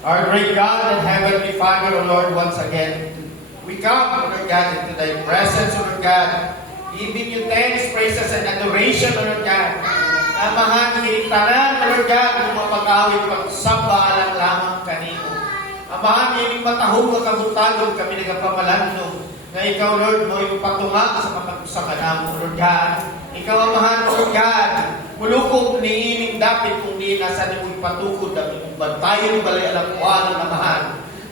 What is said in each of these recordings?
Our great God and Heavenly Father, O Lord, once again, we come, O Lord God, into Thy presence, O Lord God, giving You thanks, praises, and adoration, O Lord God. Amahan, kinitanan, O Lord God, kung mapagawin pagsambahalang lamang kanino. Amahan, yung matahong makabutagod kami nagapamalanno, na Ikaw, Lord, mo yung patunga sa mapagsakan mo, Lord God. Ikaw, Amahan, Lord God, mulukog ni ining dapit kung di nasa ni mo'y patukod at bantayan balay alakwan ng Amahan.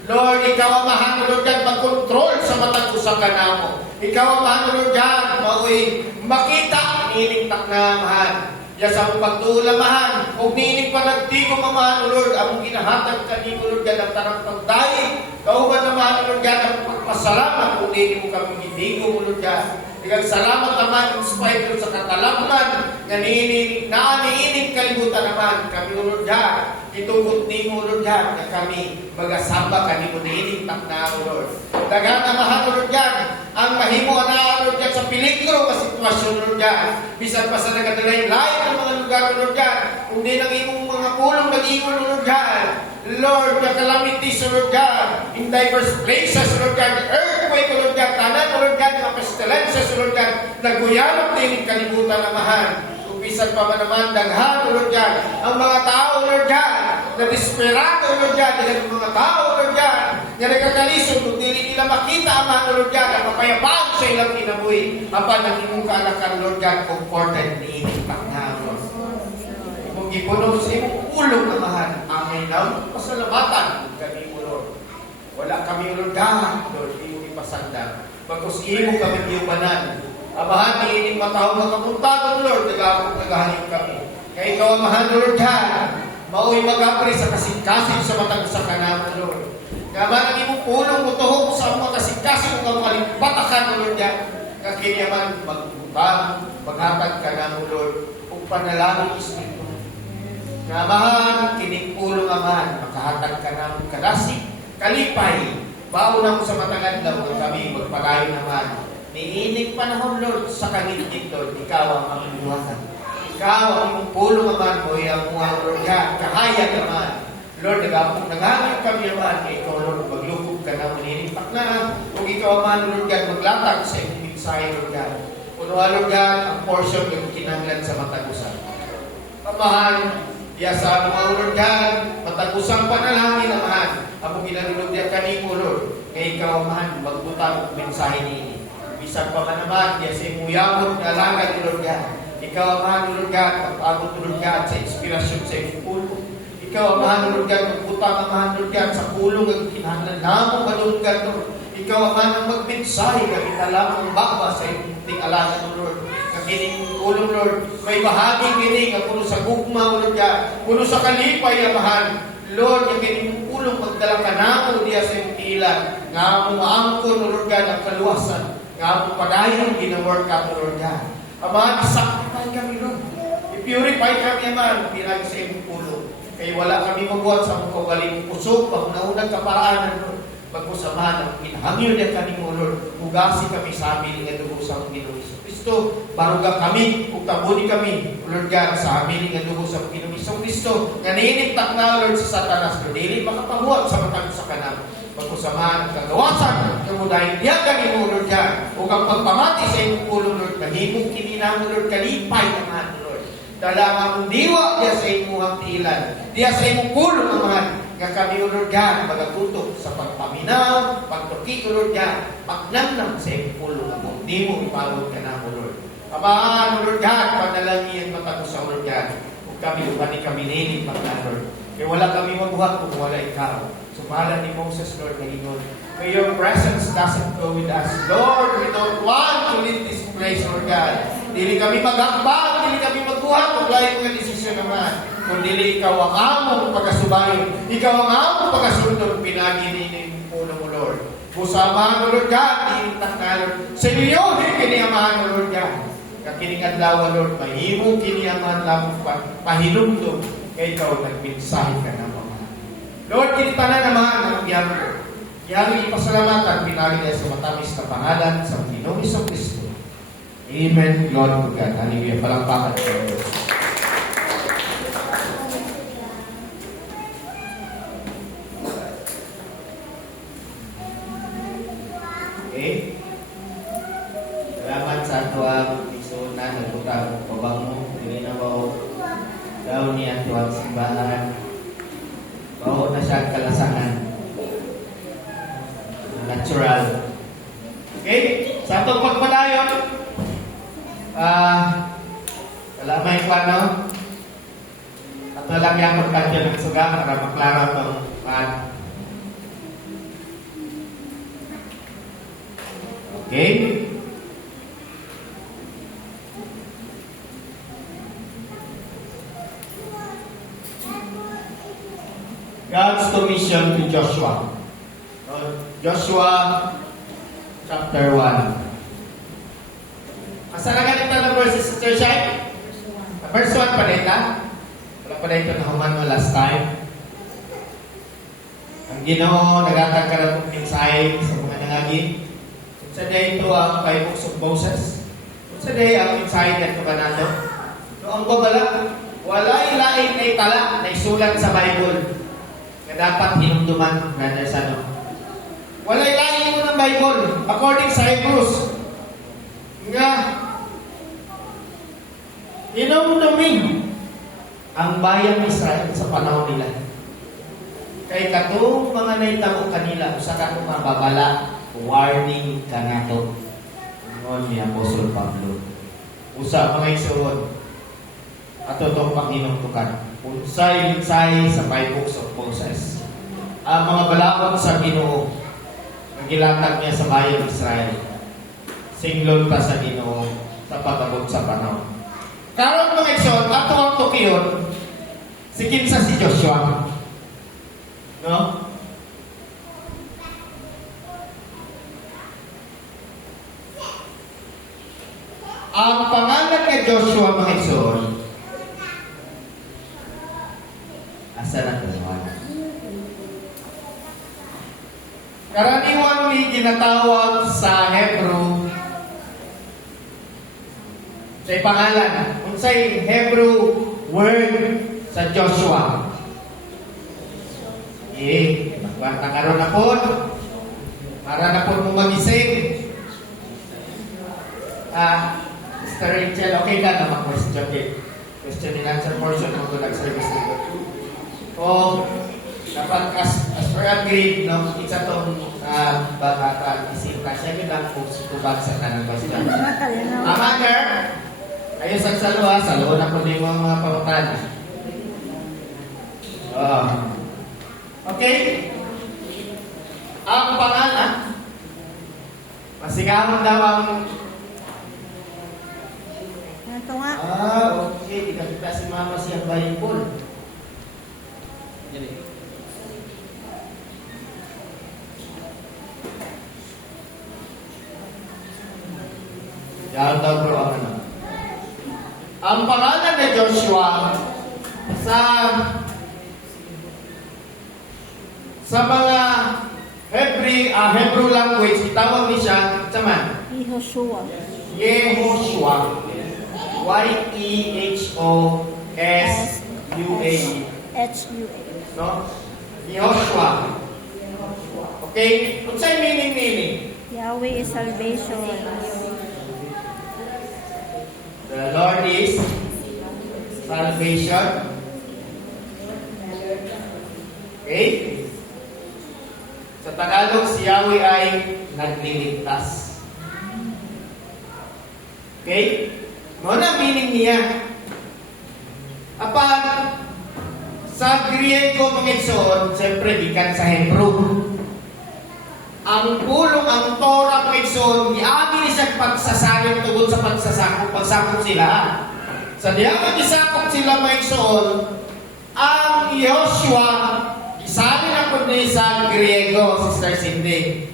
Lord, Ikaw, Amahan, Lord God, mag-control sa matag usakan mo. Ikaw, Amahan, Lord God, mao'y makita ni ining takna, Amahan. Ya sa mong pagtulamahan, kung niinig pa nagtigong Amahan, Lord, among ginahatag kanimo, Lord God, ang tarang pagdaig. Kauban naman, Lord God, ang pagpasalamat kung niinig mo kami gitigong, Lord God. Ikaw salamat naman in spite sa katalangman na niinig kalibutan naman kami, Lord God. Itugot ni mo, Lord God, na kami magasamba kanimo niinig takna, Lord. Dagan Amahan, Lord God, ang mahimo na, Lord God, sa peligro sa sitwasyon, Lord God. Bisan pa sa nagadalay-lain ng mga lugar, Lord God, kung di nang imong mga pulong nag-iwan, Lord God. Lord, the calamities, Lord God, in diverse places, Lord God, earthquake, Lord God, tanan, Lord God, mga pestilences, Lord God, naguyalap din yung kalibutan na mahal. Upisan pa man naman, daghan, Lord God, ang mga tao, Lord God, na desperado, Lord God, ang mga tao, Lord God, na nagkakalisod, kung dili nila makita ang mga, Lord God, ang mapayapaan sa ilang kinabuhi, apan ang imong kaalakan, Lord God, comforted ni ining na, Lord. Ipuno sa imong ulong na mahal, amay na pasalamatan kami mo, Lord. Wala kami, Lord God, Lord, iyong ipasanda. Bagkus imo kami iyubanan. Amahan, iining matahong makapuntagon, Lord, nagahanip kami. Kaya ikaw, Amahan, Lord God, mauwi mag-apre sa kasing-kasing sa matang sa kanamo, Lord. Kaman ang imong pulong mutuhog sa mga kasing-kasing mga malimpatakan, Lord God. Kakiniyaman, magbutang, maghatag ka na, Lord, kung panalangin Espiritu. Amahan, kinipulong Amahan, makahatag ka ng kadasig, kalipay, baon na mo sa matangad daw ng kami magpagayon naman. Niinig panahon, Lord, sa kanilid, Lord, ikaw ang makiluwasan. Ikaw ang imong pulong Amahan mo, ang mga Lord God, kahayag Amahan. Lord, nagangin kami Amahan, ikaw, Lord, maglukog ka na, maninipak na. Kung ikaw Amahan, Lord God, maglatag sa imong mensahe, Lord God. Puno, Lord God, ang portion ng kinanglan sa matagusan. Amahan, sa mga Lord God, matagusang panalangin, Amahan. Among ginalulog niya kanimo, Lord. Kaya ikaw, Amahan, magbutang ang mensahe niya. Bisan pa man naman, sa imuyamot na langad, Lord God. Ikaw, Amahan, Lord God, mag-abot, Lord God, sa inspirasyon sa iyong pulong. Ikaw, Amahan, Lord God, magbutang, Amahan, Lord God, sa pulong ang kinahanglan namong Lord God, Lord. Ikaw, Amahan, ang magmensahe, kami talamang baba sa iyong ting-alangan, Lord. Kining ulong, Lord, may bahagi kining ang puno sa gugma, Lord God, puno sa kalipay, Amahan. Lord, yung kining ulong magdala ka namo diya sa iyong ilan, nga mo maangkon, Lord God, ang kaluwasan, nga mo padayon, ginawar ka, Lord God. Amahan, sacrifice kami, Lord. I-purify kami, Amahan, bilang sa iyong ulong. Kaya wala kami mabuhat sa mga kawaling pusok, pag-unang kaparaanan, Lord. Pagkusamahan ang pinahangyo niya kanimo, Lord. Ugasi kami sa amin nga dugo sa Panginoon Kristo. Baruga kami, ugtabuni kami, Lord God, sa amin nga dugo sa Panginoon Kristo. Nga niinigtak na, Lord, sa Satanas. Lord, dili makapabuhat sa matang sa kanam. Pagkusamahan ang kagawasan, kamudahin niya kanimo, Lord God. Ug ang pagpamati sa iyong pulong, Lord, kahimong kininamo, Lord, kalipay naman, Lord. Dala nga mong diwa diya sa iyong tiilan. Diya sa iyong pulong, Amahan. Nga kami, Lord God, magagutok sa pagpaminaw, pagtuki, Lord God, pagnamnam sa iyong pulong mo. Di mo ipagod ka na mo, Lord. Amahan, Lord God, panalangin matapos sa Lord God. Kung kami, upani kami ninig, Pagna, Lord. Kaya wala kami mabuhat kung wala ikaw. Sumalan ni Moses, Lord, Panginoon. May your presence doesn't go with us. Lord, we don't want to leave this place, Lord God. Dili kami mag-akbang, dili kami magbuhat, kung lahat ng desisyon naman. Kung dili ikaw ang among pagkasubayon, ikaw ang among pagkasunod, pinaginin mo mo, Lord. Kusamahan mo, Lord God, iintak na, Lord. Sa iyo, kiniyamahan mo, Lord God. Kakining adlaw, Lord, mahimong kiniyamahan lang pahilumdog, kaya ikaw nagmensahe ka na, Mama. Lord, kinita na naman ang iyang ko. Iyang ipasalamatan, pinagin sa matamis na pangalan sa Panginoong Kristo. Amen. Glory to God. Hallelujah. Palakpakan sa Diyos. siya kalasangan. Natural. Okay? Sa itong pagpadayon, wala may kwano. At walang yung kanyo ng suga para maklaro itong okay? God's commission to Joshua. Joshua chapter 1. Asa na ganito na verses, Sister Shai? Verse 1 pa rin na? Wala pa rin ito na humano last time. Ang Ginoo nagkakaroon ng mensahe sa mga nangagi. Sa day ito ang 5 books of Moses. Sa day ang mensahe na ito ka nato. So ang babala, walay lain ay tala na isulat sa Bible na dapat hinumduman, brothers, ano? Walay lain mo ng Bible according sa Hebrews. Nga, hinumdumin ang bayang Israel sa panahon nila. Kay katong mga naitabo kanila, usa ka itong mababala, warning ka nga ito. Noon ni Apostol Pablo. Usa mga isuod. At itong panghinungtukan. Unsay mensahe sa 5 books of Moses. Ang mga balaod sa Ginoo, ang gilatag niya sa bayang Israel. Singlon pa sa Ginoo sa pag-abot sa panahon. Karon mga isuod, ato ang tukiyon, si kinsa si Joshua. No? Ang pangalan ni Joshua, mga isuod, asa na tawanan? Karaniwan ni ginatawag sa Hebrew sa pangalan. Unsay Hebrew word sa Joshua? Magwarta karon na po. Para na po mo magising. Mr. Rachel, okay ka na mag-question din. Question and answer portion ng tulag service nito. O, dapat as per agreed, no, isa itong isip ka. Siya lang po tubag sa kanang basta. Tama, Ker? Ayos ang saluha. Saluha na po din mga pamutan. Okay? Ang pangalan, masigawan daw ang ito nga. Okay. Di kita si Mama siyang bayan Paul. Jadi. Yan daw bro ang ano. Ang pangalan ni Joshua sa mga Hebrew language, itawag ni siya saman. Yehoshua. Yehoshua. Y-E-H-O-S-U-A. H-U-A. No? Yehoshua. Okay? Unsay meaning? Yahweh is salvation. The Lord is salvation. Okay? Sa Tagalog, si Yahweh ay nagliligtas. Okay? Ano na meaning niya? Apan, sa Griego mga igsoon, siyempre, gikan sa Hebrew. Ang pulong, ang Torah mga igsoon, giagi ni siya pagsasalin tungkol sa pagsakop sila. Sa diya mag-isakop sila mga igsoon, ang Joshua, isalin ako ni sa Griego, Sister Cindy.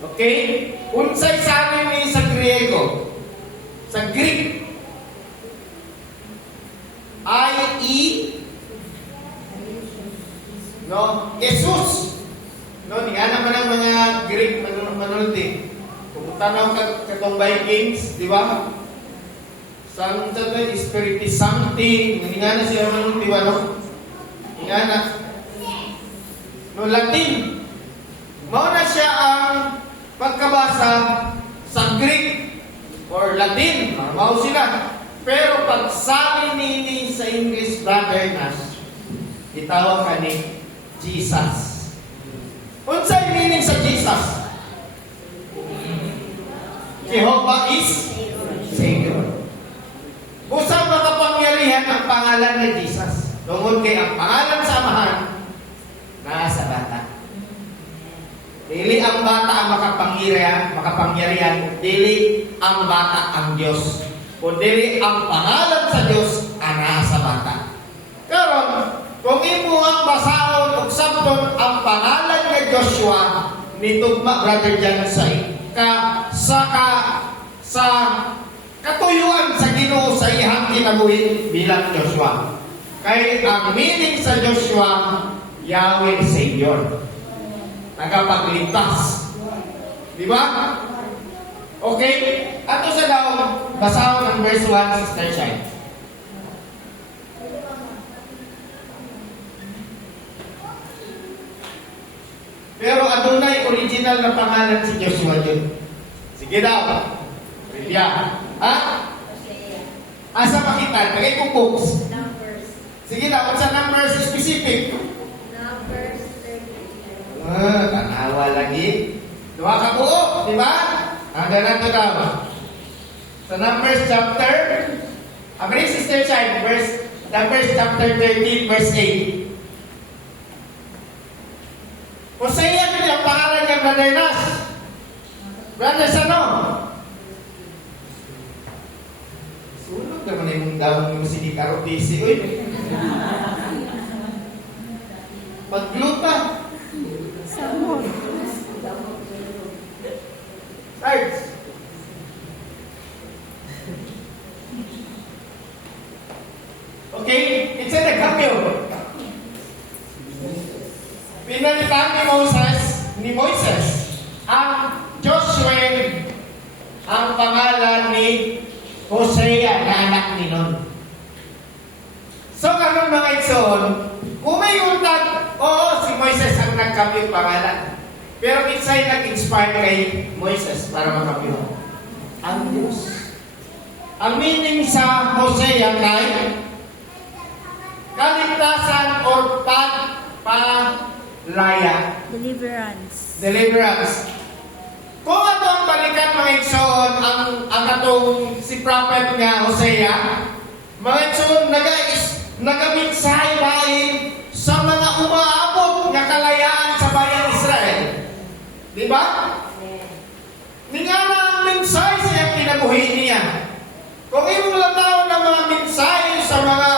Okay? Unsay salin ni sa Griego? Sa Greek, I-E, no? Jesus. No, di nga naman ang mga Greek manulti. Pumunta na ka katong Vikings, di ba? Sang sa ito, Spiritus Sancti, di nga na siya manulti, di ba, no? Di nga na. No, Latin. Mauna siya ang pagkabasa sa Greek or Latin, mao sila. Pero pag sabi nini sa English, brother Nash, itawag ka ni Jesus. Unsay meaning sa Jesus? Jehovah is Savior. Usang makapangyarihan ang pangalan ni Jesus. Tungod kay ang pangalan sa amahan, nasa bata. Dili ang bata ang makapangyarihan, dili ang bata ang Diyos. Kundi ang pangalan sa Diyos ang nasa bata. Karon, kung imo ang basahon ug sabton ang pangalan ni Joshua, nitugma brother Jan sa katuyuan sa Ginoo sa iyang kinabuhi bilang Joshua. Kay ang meaning sa Joshua, Yahweh Savior. Tagapagligtas. Di ba? Okay? Ato sa daw, basahon ang verse 1, Sister Shai. Pero adunay original na pangalan si Joshua yun. Sige daw. Biblia. Ha? Asa makita? Kagay kong books. Sige daw, sa numbers specific. Tanawa lagi. Dua ka buo, di ba? Ang ganun to daw. Sa Numbers chapter, abri Sister Child, Numbers chapter 13, verse 8. Hosea yun ang pangalan niya, Brother Nas. Brother Sano. Sunog naman yung daw yung sinikaro busy. Uy. Paglupa. Samot. Right. Okay, it's in the cambio. Pinalitan ni Moises ang Joshua ang pangalan ni Hosea na anak ni Nun. So karon mga igsoon, kung may untag, oo, si Moises ang nagkambyo pangalan. Pero kinsay nag-inspire kay Moises para makambyo? Ang Diyos. Ang meaning sa Hosea kay kaligtasan or pagpalaya. Deliverance. Kung ato ang balikan mga igsoon, ang atong si prophet nga Hosea, mga igsoon, nagaminsay bahin sa mga umaabot nga kalayaan sa bayan Israel. Di ba? Ningana ang minsay siya kinabuhi niya. Kung imong lataw ng mga minsay sa mga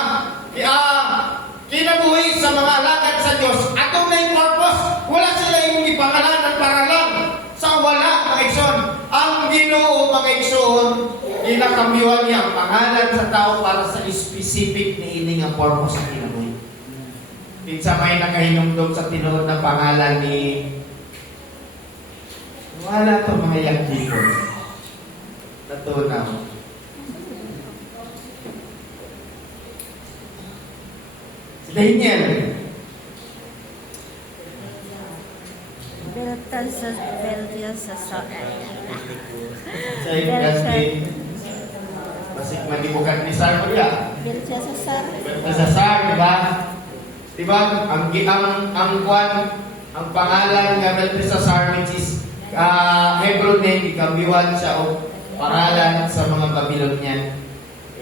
kinabuhi sa mga alagad sa Diyos, atong na yung purpose, wala sila yung ipangalanan para lang sa wala, mga igsoon. Ang Ginoo, mga igsoon, ginakambyuhan niya ang pangalan sa tao para sa specific na ining ang purpose na kinabuhi. Pinsa may nakahinumdum sa tinuod na pangalan ni wala to mga young people. Natunaw. Daniel. Belteshazzar. Sa Ibrahim. Basik malibukan ni Sar mo ya. Belteshazzar. Belteshazzar, di ba? Di ba? Ang pangalan ng Belteshazzar, which is Hebrew name, ikambiwan siya o pangalan sa mga Babylonian.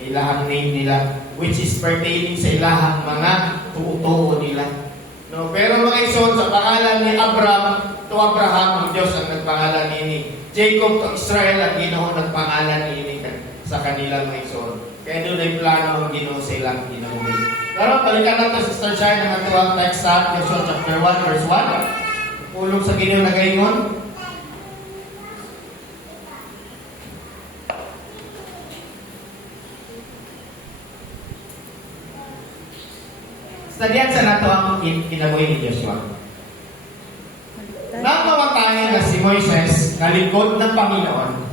Ilahang name nila, which is pertaining sa ilahang mga tuo nila. No, pero mga igsoon, sa pangalan ni Abraham, to Abraham, ang Diyos ang nagpangalan ni Jacob, to Israel, ang Ginoo nagpangalan ni sa kanilang mga igsoon. Kaya doon ay plano ang Ginoo sa ilang ginawa. Pero balikan natin sa Sister Chai ng atuang text sa Joshua chapter 1, verse 1. Pulong sa Ginoo na gayon. Stadian sa nato ang kinabuhi ni Joshua. Nang mamatay na si Moises, kalingkod ng Panginoon,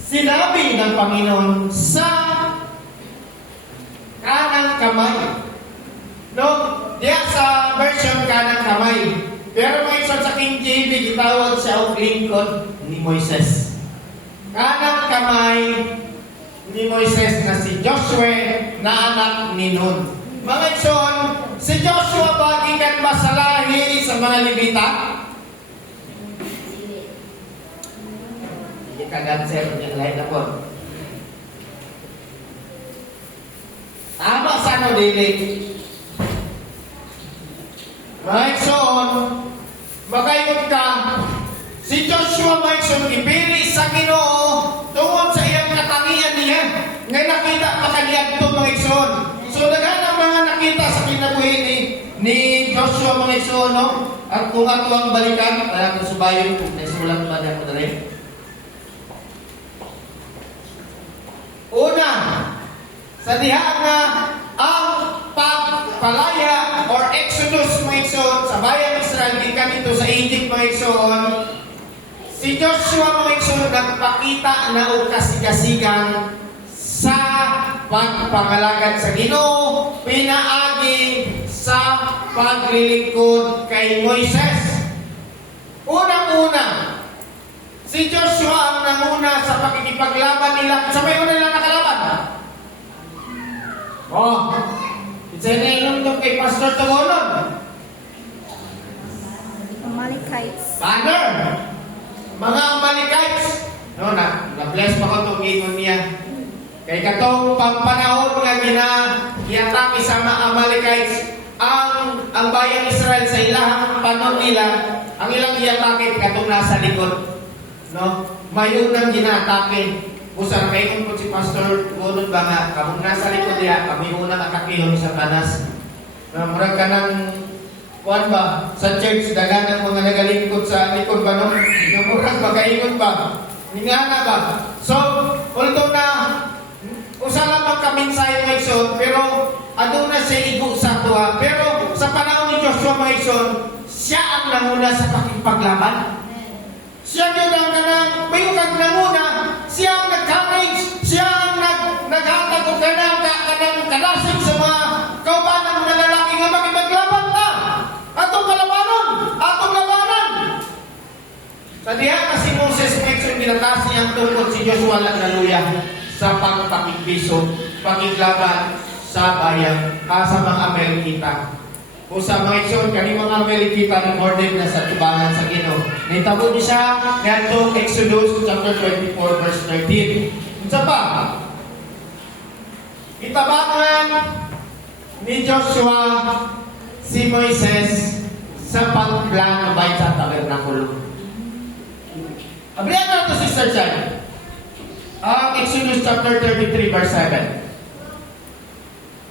sinabi ng Panginoon sa kanang kamay. No, diya sa version kanang kamay. Pero may isa sa King JV, gitawag siya og lingkod ni Moises. Kanang kamay ni Moises na si Joshua na anak ni Nun. Mga igsoon, si Joshua bagikan masalahi sa mga Levita? Hindi ka dancer, hindi lahat ako. Ama sa ano, dili? Right, so on, magayod ka, si Joshua Mason, ipili sa Ginoo tungod sa iyang katangian niya. Ngay nakita makaliad ito mga igsoon. So, daghan ang mga nakita sa kinabuhi ni Joshua mga igsoon, no? At kung ato ang balikan, kaya kung subayon, kung naisulat ba niya ko na rin. Una, sa diha na ang pagpalaya or Exodus mga igsoon sa bayan ng Israel, gikan dito sa Egypt mga igsoon, si Joshua mga igsoon nagpakita na og kasigasigan sa pagpangalagad sa Ginoo, pinaagi sa paglilingkod kay Moises. Unang-una, si Joshua ang nanguna sa pakikipaglaban nila. Sa may una nila nakalaban? Isa na inundog kay Pastor Togolon. Amalekites. Banner! Mga Amalekites. No, na-bless pa ko itong ingon niya. Kay katong pampanahon nga ginatake sa mga Amalekites, ang bayang Israel sa ilahang panon nila, ang ilang giatake katong nasa likod. No? Mayunang ginatake. Usang kayo po si Pastor Gunod ba nga, kamong nasa likod niya, kami unang akakihon sa kanas. Murag ka ng, kuwan ba, sa church, dagan ng mga nagalingkod sa likod ba, no? Murag magaingon ba? Ningana ba? So, although na, usa lamang kaminsay Mason, pero adun na siya igo sa tuwa. Pero sa panahon ni Joshua Mason, siya ang nanguna sa pakipaglaban. Siya yun ang mayukag nanguna, siya ang nag-courage, siya ang naghatag o kanang kalasig sa mga kaubanan ng lalaki nga makipaglaban na. Atong kalabanon, atong labanan. Sa diha na si Moses Mason, ginataas niya ang tungkol si Joshua Lagnaluya sa pagpakikbiso, pakiglaban sa bayan, sa mga Amerikita. Kung sa mga igsoon, kani mga Amerikita recorded na sa tubangan sa Ginoo. Nitabo niya siya ngadto Exodus chapter 24 verse 13. Unsa pa? Itabangan ni Joshua si Moises sa pagplano bay sa tabernakulo. Abrihan na ito, Sister Chan. Exodus chapter 33 verse 7.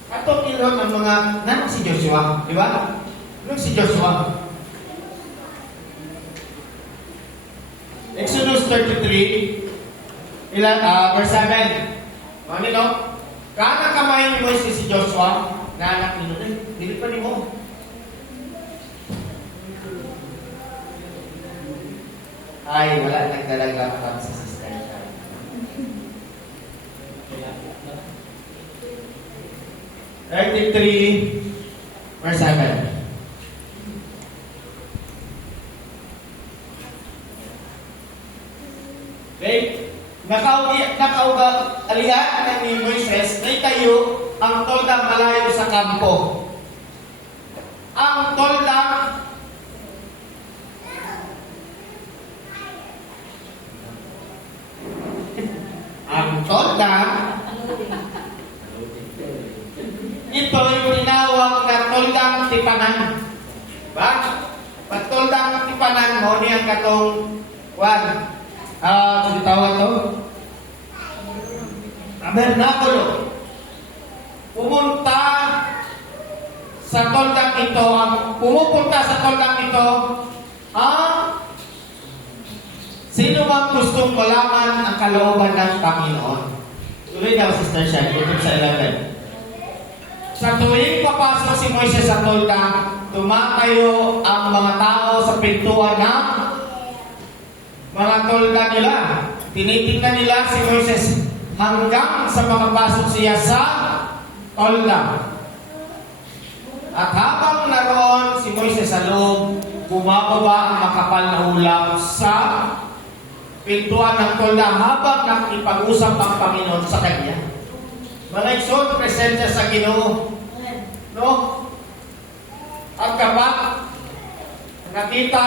Atong ilon ang mga nanong si Joshua, di ba? Anong si Joshua? Exodus 33 verse 7. Ano nino? Kana kamay ni Moises si Joshua na anak nino din. Dili pa ni mo. Ay, wala nagdalaga pa sa sister. 33 verse 7. Okay? Nakauga alihan ni Moises na tayo ang toldang malayo sa kampo. Ang toldang ito yung tinawag na toldang tipanan. Ba? Pag toldang tipanan mo, niyang katong tawag to? Tabernakulo. Pumunta sa toldang ito, pumupunta sa toldang ito, sino mang gustong malaman ang kalooban ng Panginoon? Tuloy daw, Sister Shan, ikot sa 11. Sa tuwing papasok si Moises sa tolda, tumatayo ang mga tao sa pintuan ng mga tolda nila. Tinitingnan nila si Moises hanggang sa makapasok siya sa tolda. At habang naroon si Moises sa loob, bumababa ang makapal na ulap sa pintuan ng tolda habang nakipag-usap ang Panginoon sa kanya. Mga igsoon, presensya sa Ginoo. No? At kapag nakita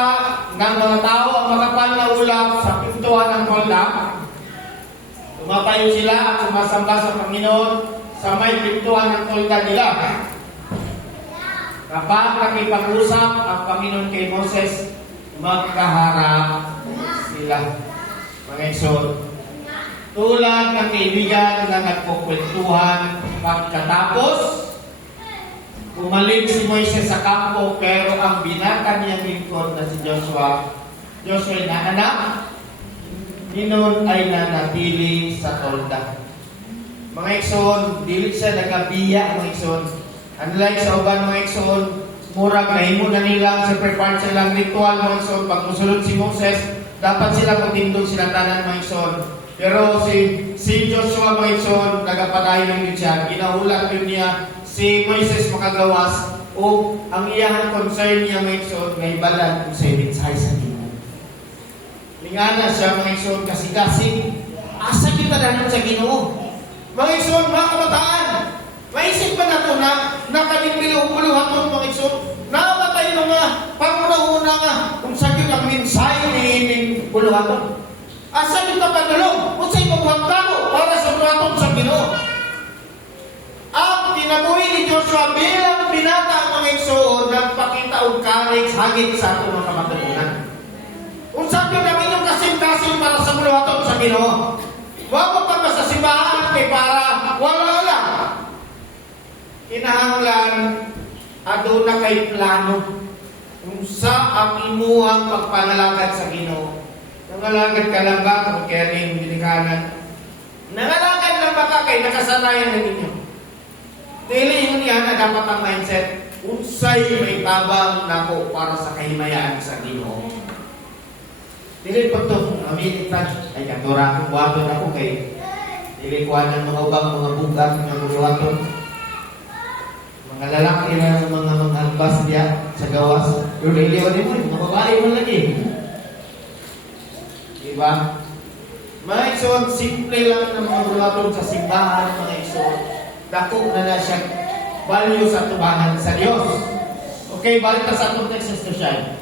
ng mga tao ang makapal na ulap sa pintuan ng tolda. Tumatayo sila at sumasamba sa Panginoon sa may pintuan ng tolda nila. Kapag nakipag-usap ang Panginoon kay Moses, magkaharap sila. Mga isod, tulad ng kaibigan na nagkukwentuhan pagkatapos, bumalik si Moises sa kampo, pero ang binata niyang lingkod na si Joshua ay naanak, ninon ay nanatili sa tolda. Mga ikson, dili siya nagabiya, mga ikson. Unlike sa uban, mga ikson, murag nahimo na nila, sa prepare silang ritual, mga ikson. Pag musulod si Moses, dapat sila magtindog silang tanan, mga ikson. Pero si Joshua, mga ikson, nagapadayon din siya. Ginahulat din niya si Moises makagawas o ang iyang concern niya, mga ikson, may balan kung sa ibitsay sa Ginoo. Lingana siya, mga ikson, kasi asa kita nanon sa Ginoo. Mga ikson, mga kabataan, maisip pa na ito na nakalimbilo-puluhan mga ikson, namatay na nga, panguna-una nga, kung sa yun ang minsay ni puluhan. Asa kita pa nalong, kung sa ibang tao, para sa puluhan sa Ginoo. Ang kinabuhi ni Joshua bilang binata mga ikson, nagpakita og courage hagit sa ato mga kamatutunan. Kung saan yun namin yung kasim-kasim para sa puluhan sa Ginoo. Huwag mo pa sa simbahan kay para wala lang. Kinahanglan aduna kay plano kung sa ang imuhang pagpangalagad sa Ginoo. Nangalagad ka lang ba kung kaya rin binikanan? Nangalagad lang ba ka kay nakasanayan na ninyo? Dili yun yan na dapat ang mindset. Unsay may tabang nako para sa kahimayaan sa Ginoo. Dili po ito, aminitan, ay katura kong buhaton ako kay dili ko ng mga ubang mga bugat ng buhaton. Mga lalaki na ng mga albas diya sa gawas. Pero dili ko din mo, mga babae mo lagi. Diba? Mga ikson, simple lang ng mga buhaton sa simbahan, mga ikson. Dako na siya value sa tubahan sa Diyos. Okay, balik na sa atong text siya.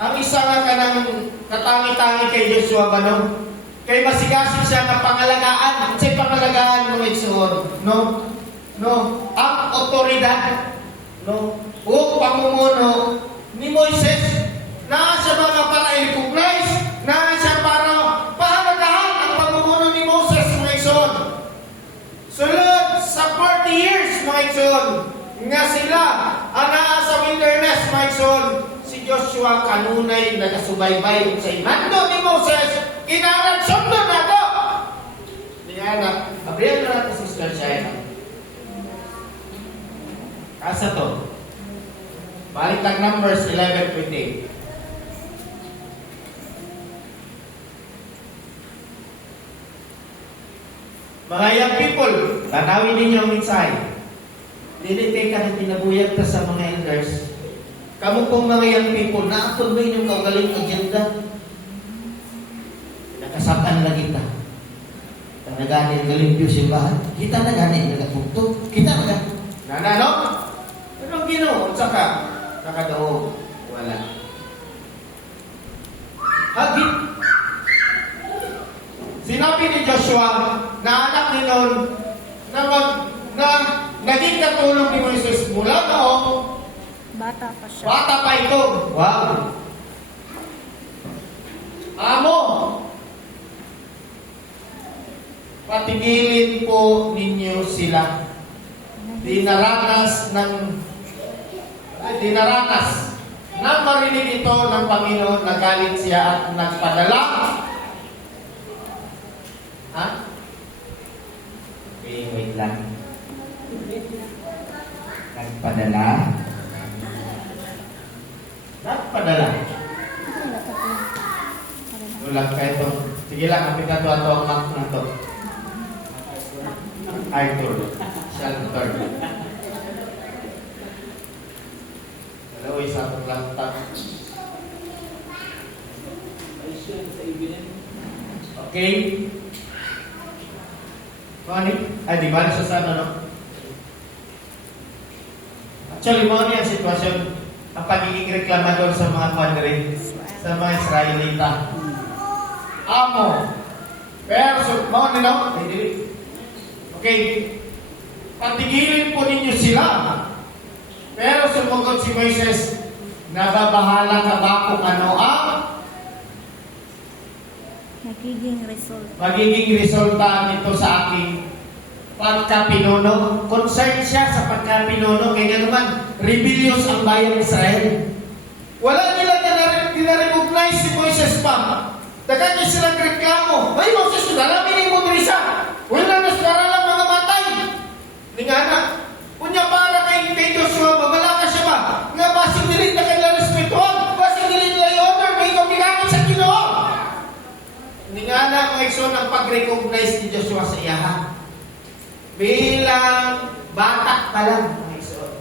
Ang isa nga kanang katangi-tangi kay Joshua ba, no? Kay masigasig siya na pangalagaan. Kasi pangalagaan mo ikson, no? No? Ang otoridad, no? O pamumuno ni Moises na siya mga para i-recognize, na siya para pahalagahan ang pamumuno ni Moses, mga ikson. Sulod sa 40 years, mga ikson, nga sila anaa sa wilderness, mga ikson, si Joshua kanunay nagasubaybay sa imando ni Moses, kinahanglan sundan na ito. Diyan na, abriyan na natin Sister Shaina. Kasa to. Balik ang Numbers 11:28. Mga young people, tanawin ninyo ang mensahe. Dinitake ka ng pinabuyag ta sa mga elders. Kamu pong mga young people, naatod ba inyong kaugaling agenda? Nakasakan lang kita. Nagani ang galing Diyos yung bahan. Kita na gani, nagapugto. Kita na gani. Nanano? Pero ang Ginoo, saka, nakadaog. Wala. Hagit. Sinabi ni Joshua, na anak ni Nun, na naging katulong ni Moises mula noong Bata pa siya. bata pa ito. Wow. Amo. Patigilin po ninyo sila. Dinaranas na marinig ito ng Panginoon na galit siya at nagpadala. Ha? Okay, wait lang. Nagpadala. Ulang kayo ito. Sige lang, kapita ito ang map na ito. Arthur. Shelter. Hello, isa akong laptop. Okay. Ay, di ba? Sa sana, no? Actually, mo niya ang sitwasyon ang pagiging reklamador sa mga padre, sa mga Israelita. Amo. Pero, mo nila, okay, patigilin po ninyo sila. Pero sumagot si Moises, nababahala ka ba kung ano ang magiging resulta nito sa aking pagkapinuno? Concerned siya sa pagkapinuno, kaya naman, rebellious ang bayan ng Israel. Wala nila na-recognize si Moises pa. Dagan niya silang reklamo. Ay, Moses, dalamin mo Drisa. Wala na para lang mga matay. Hindi nga na. Kunya para kay Joshua, babala ka siya ba? Nga basing nilid na kailang respetuan. Basing nilid na i-honor. May ikaw sa Ginoo. Hindi nga na, mga ikson, ang pag-recognize ni Joshua sa iyaha. Bilang bata pa lang, mga ikson.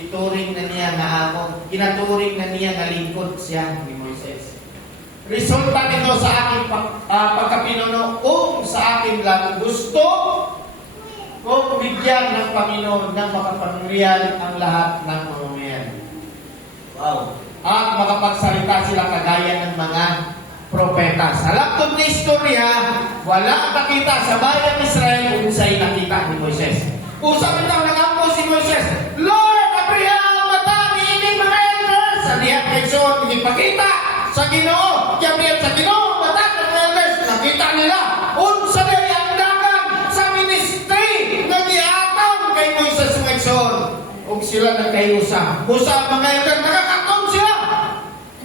Ituring na niya na ako. Kinaturing na niya na lingkod siya ni Moises. Resulta nito sa aking pagkapinuno kung sa akin lang gusto kung bigyan ng Panginoon ng makapangyarihan ang lahat ng mamamayan. Wow. At makapagsalita sila kagaya ng mga propeta. Sa laptop na istorya, wala nakita sa bayan ng Israel kung sa'y nakita ni Moises. Usap ito nagampo si Moises, Lord, abrihan ang mata ni ining mga elders. Sa dihat kay Son, ipakita sa Ginoo. Kaya sa Ginoo, mata ng elders, nakita nila. Unsa na ang dagan sa ministry na giatang kay Moises ng Son. Kung sila nagkayusa. Usa ang mga elders, nakakatong sila.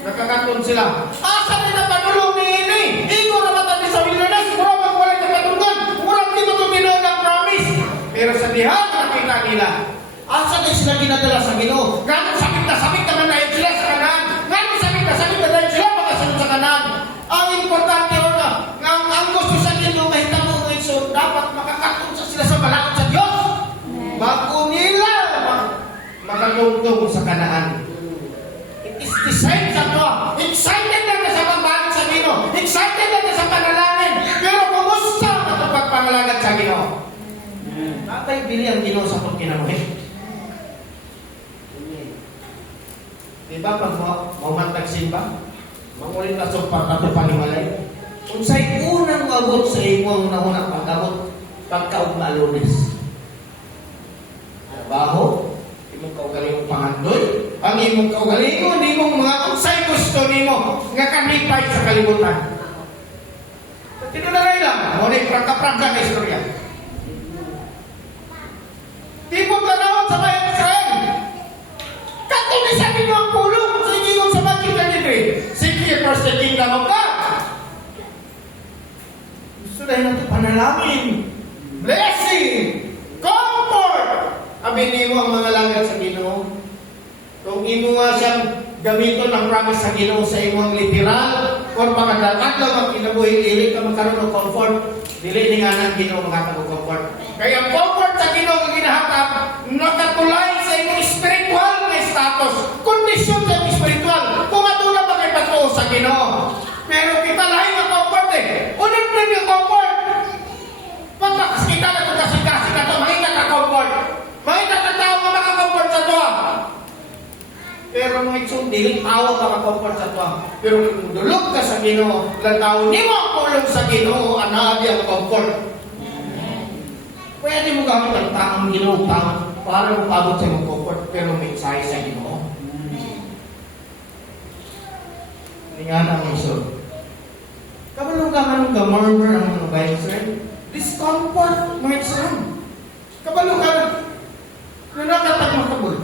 Nakakatong sila. Asa nila panulong ni ini? Ikaw na matandi sa wilderness. Murang magwalay na katulungan. Murang di mo ito Ginoo ng promise. Pero sa dihat, nakita nila. Asa na sila ginadala sa Ginoo? Ganong sakit naman na sila sa kanan. Ganong sakit na dahil sila makasunod sa kanan. Ang importante o na, ang gusto sa Ginoo, mahita mo ngayon, so dapat makakatong sila sa balakot sa Diyos. Bago nila makalungtong sa kanaan. It is designed sa ito. Excited na sa pagbalik sa Ginoo. Excited na sa panalangin. Pero kumusta ang pagpangalagat sa Ginoo? Matay bili ang Ginoo sa pagkinamuhi. Diba pag mamantag simba, mangulit na sa pagkatupanimalay, kung sa'y unang mabot sa imo ang naunang pagkabot, pagkaugma Lunes. Trabaho, imong kaugalingong pangandoy, ang imong kaugalingon, imong mga kung sa'y gusto nimo, nga kanipay sa kalibutan. Tinunaray lang, ngunit prangka-prangka na istorya. Tipong tanawat sa bayan Israel, katulisan nyo ang pulong sa inyo sa Matthew 23. Seek ye first the kingdom of God. Gusto dahil natin panalangin, blessing, comfort. Aminin mo ang mga langit sa Ginoo. Kung imo nga siyang gamiton ang promise sa Ginoo sa imong literal or pagkadagat lang ang kinabuhi, dili ka magkaroon ng comfort. Dili ni nga ng Ginoo magkakaroon ng comfort. Kaya ang comfort sa Ginoo ang ginahatap, nakatulay sa imong spiritual na status, kondisyon sa imong spiritual. Kung atula ba kay patuo sa Ginoo. Pero kita lahi ng comfort eh. Unang din yung comfort. Pag kita na ito kasi na ito, makita ka comfort. Makita ka tao nga makakomfort sa ito. Pero mga itsong diling tao makakomfort sa ito. Pero kung dulog ka sa Ginoo, lang tao, di mo ang pulong sa Ginoo, anabi ang comfort. Pwede mo gamit ang taong Ginoo para mapabot sa imong comfort, pero may mensahe sa Ginoo. Hindi nga na ang iso. Kabalong ka murmur ang mga bayan sir. Discomfort, mga iso. Kabalong ka nakatag makabul.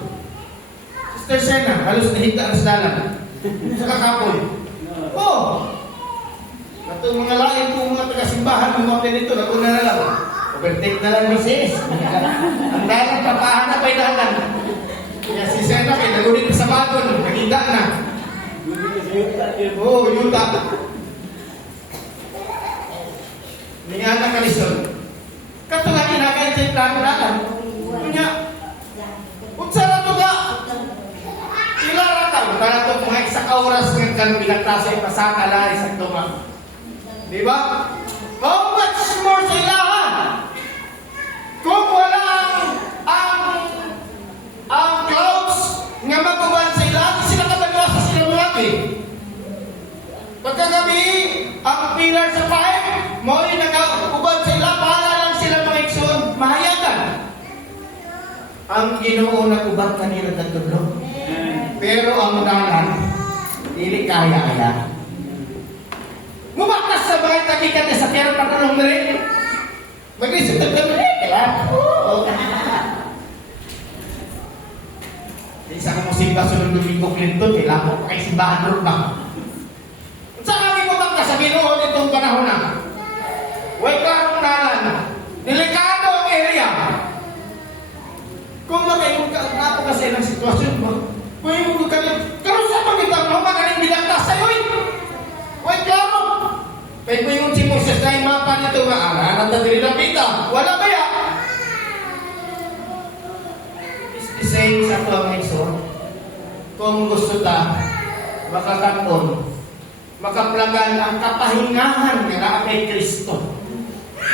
Sister Sena, halos nahigda ang dalan. Sa kakapoy. Oh! Katong mga lain kong mga taga-simbahan, mga pinito, naguna na lang. Overtake na lang ni sis. Ang dalang kapahan na pa'y dalan. Kaya si Sena kay nagunit sa baton, naghinda na. Oo, yuta. Hindi nga na kalisod. Katulad kinakain sa plano-lalan. Kunya, utsara to ka. Ilara ka. Para ito mga isang oras ng kanbilagtasa ay pasakala isang tunga. Diba? How much more sa ilahan? Kung wala ang clouds nga maguban sila, sila kabalwasa sila mga pagkagabi, ang pillar sa fire, mo'y nag-ubad sila, bahala lang sila mga ikson, mahayagan. Ang Ginoo nag-ubad kanila tatulog. Pero ang dalan, dili kaya-kaya. Mumakas sa bahay, takikat sa kera patulong na rin. Mag-isip na rin, kaya? Isa ka mo simba sunod Domingo Clinton, kailangan mo pa kayo simbahan ron ba? Sa kami mo bang sa Ginoo nitong panahon na? Huwag karong nalan. Delikado ang area. Kung makayong ako kasi ng sitwasyon mo, kung yung mga karoon sa pagkitang mo, magaling bilangta sa'yo eh. Huwag klaro. Pwede mo yung si Moses na yung mapa nito nga, alam na din ang kita. Wala ba yan? It's the same sa Clomeson. Kung gusto ta, makakaton, makaplagan ang kapahingahan nila kay Kristo.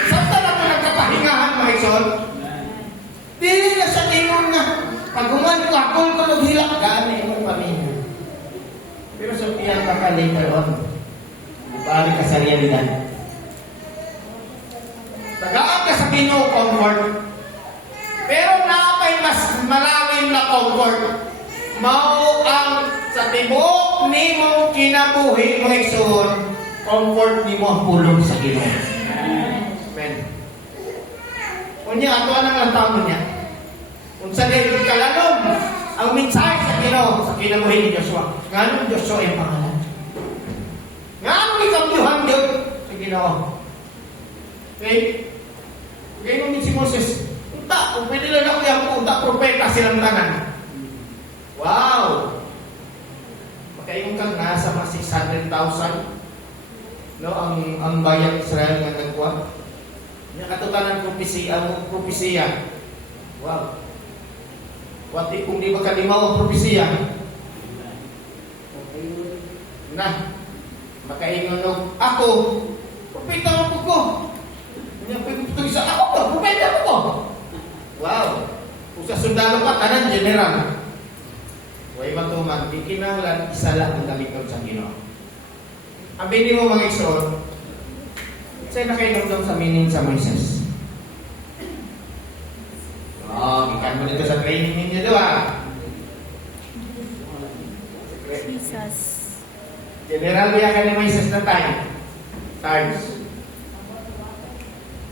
Saan talaga nagkapahingahan, mga ison? Dili na sa ingon nga, pag-uman ko, akong kulog hilak, gani mo pamilya. Pero sa piyang ka later on, balik ka sa realidad. Tagaan ka sa Ginoo, comfort. Pero napay mas malalim na comfort. Mao ang sa tibuok ni mong kinabuhi mo ison, comfort ni mo ang pulong sa Ginoo. Amen. Unya, ato ang tao niya. Kung sa kalanom, ang mensahe sa Ginoo, sa kinabuhi ni Joshua. Nganong Joshua yung pangalan? Nganong ikambyuhan Diyos sa Ginoo? Okay? Okay mo si Moses. Unta, kung pwede lang ako yung unta, propeta silang tanan. Wow! Magkayung kang nasa mga 600,000 no, ang bayang Israel nga nagkuha. Nakatutan ng propesiya. Wow! Wati kung di ba kalimaw ang propesiya? Na, makaingon ako, propeta mo ko. Ako po, propeta mo ko. Wow! Kung sa sundalo pa, tanan general. Huwag matuman, di kinahanglan isa lang ang talikod sa Ginoo. Ang bini mo mga ikson, sa'yo nakainomdom sa meaning sa Moises. Ikan mo dito sa training ninyo doon. Jesus. General biya ka ni Moises na tayo. Times.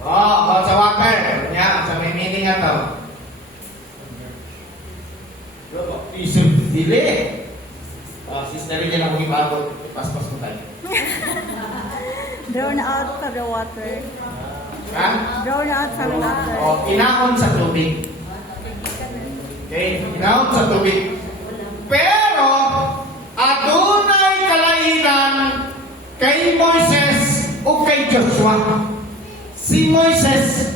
About sa water. Nya, sa may meaning nga to. Isip, dili. Sister rin yan ako ibabot. Paspas ko tayo. Drawn out from the water. Ha? Drawn out from the water. Inaon sa tubig. Okay? Inaon sa tubig. Pero, adunay kalainan kay Moises o kay Joshua. Si Moises,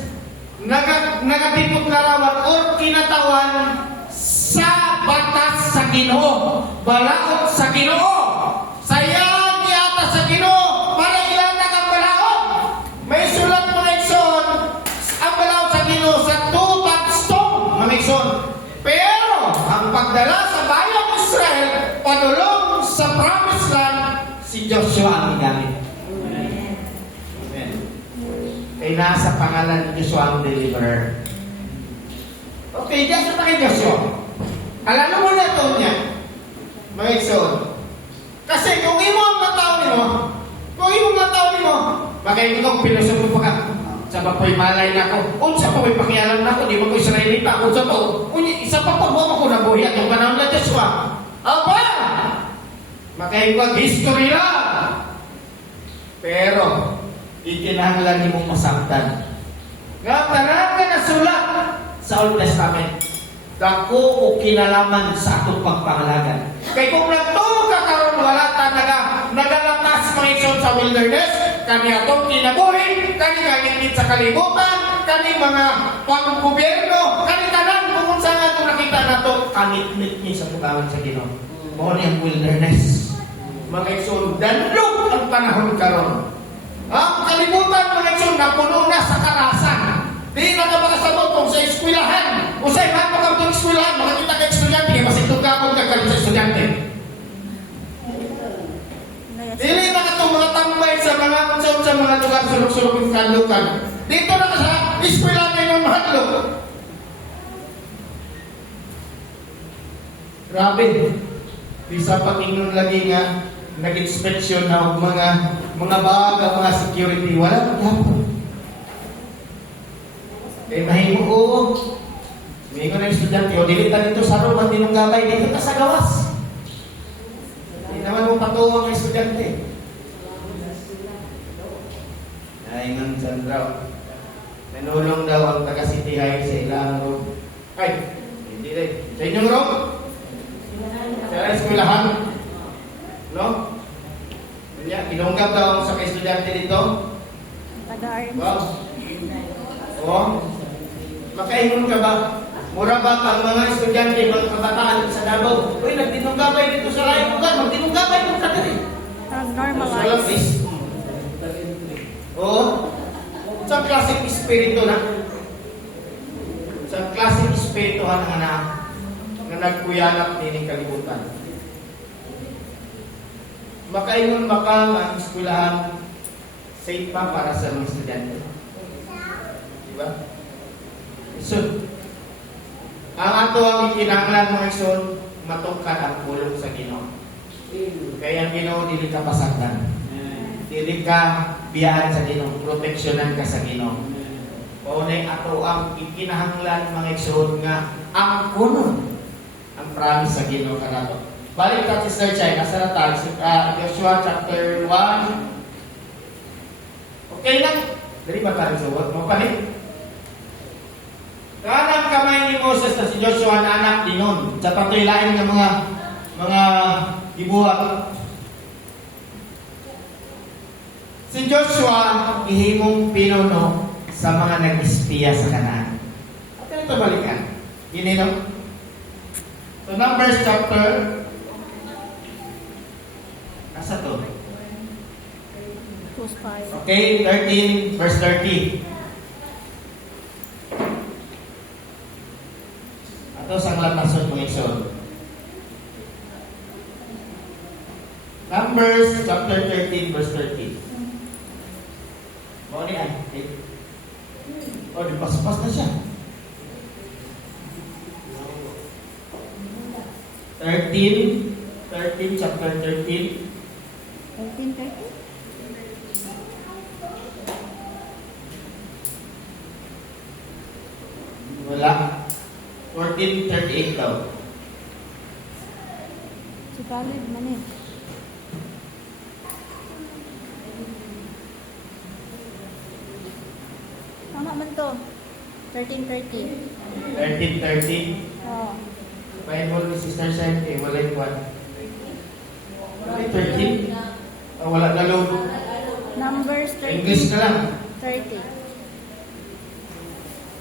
nagatipot larawan o kinatawan sa batas sa Ginoo, balaod sa Ginoo, sayang yata sa Ginoo, para ilatag ang balaod. May sulat mo na ikson, ang balaod sa Ginoo sa 2 stone, mamikson. Pero, ang pagdala sa bayang Israel, padulong sa promised land, si Joshua ang gamit. Amen. Kaya nasa pangalan ni Joshua ang deliverer. Okay, diyan sa kay Joshua. Alam mo na ito niya, mga ikson. Kasi kung imo ang matao nimo, makain ko pilosopo pa ka. Sa bapoy malay na ako. Unsa pa may pakialam na ako, di ba ko Israelita? Unsa to? Isa pa po, mo ko nabuhi at yung panahon na Joshua. Aba! Makain ko history lang. Pero, ikinahanglan ni mong masaktan. Nga parang na sulat sa Old Testament. Dako o kinalaman sa atong pagpangalagan. Kay kung nagtuo ka karon wala ta nagalatas mga ison sa wilderness, kani atong kinabuhi, kani kagingit sa kalibutan, kani mga panggobyerno, kani tanan kung unsa nga itong nakita nato, kanit-nit ni sa tugawan sa Ginoo. Mao ni ang wilderness. Mga ison, danlog ang panahon karon. Ang kalibutan mga ison napuno na sa karasan. Di na ka makasabot kung sa eskwelahan. Kung sa'yo, hapag ang eskwelahan, makakita ka eskwelahan, di masitong kapag ka sa mga lugar sulok-sulok yung kanlukan. Dito na sa eskwela na yung mahadlok. Grabe. Bisa Panginoon lagi nga nag-inspection na mga bag, mga security. Wala magyapon. Eh, mahimo ko. Mingo na yung estudyante, o dilitan dito sa room, ang dinunggabay, dito ka sa gawas. Hindi naman mo patuwa ng estudyante. Naingon Sandra, nanulong daw ang taga-city high sa ilang room. Ay, hindi rin. Sa inyong room? Sa eskwelahan? No? Kanya, kinunggab daw sa estudyante dito? Taga-arms. Wow. Oo. Makaingon ka ba? Mura ba ang mga estudyante, mga kabataan sa Davao? Uy, nagdinunggabay dito sa laing lugar. Magdinunggabay dito sa dito. Normalize. Oo. Sa klaseng espiritu na. Sa klaseng espiritu na na nagkuyanap din ng kalibutan. Makaingon baka ang eskwelahan safe pa para sa mga estudyante. Diba? So, ang ato ang ikinahanglan mga igsoon, matungkad ang pulong sa Ginoo. Kaya ang Ginoo dili ka pasagdan. Dili ka biyaan sa Ginoo, proteksyonan ka sa Ginoo. Paunay ato ang ikinahanglan mga igsoon nga ang kuno ang promise sa Ginoo kanato. Balik ta Sister Chay, nasa na Joshua chapter 1. Okay lang. Dali ba tayo sa word? Mapalit. Kanang kamay ni Moses na si Joshua na anak ni Nun. Sa patoy lain ng mga gibuhat. Si Joshua ihimong pinuno sa mga nag-espiya sa Canaan. At ito balikan. Yun no? So Numbers chapter asa to? 2:5. Okay, 13 verse 30. Ato sang latason mo igsoon. Numbers chapter 13 verse 30. Mo ni ay. Oh, di pas-pas na siya. 13 chapter 13. 13:30. Wala. 14:38 daw. Si Khalid man eh. Tama man to. 13:30. 13:30. Oo. Bible ni Sister Sen, eh, wala yung 1. Wala 13? Oh, wala na load. Numbers English na lang. 30.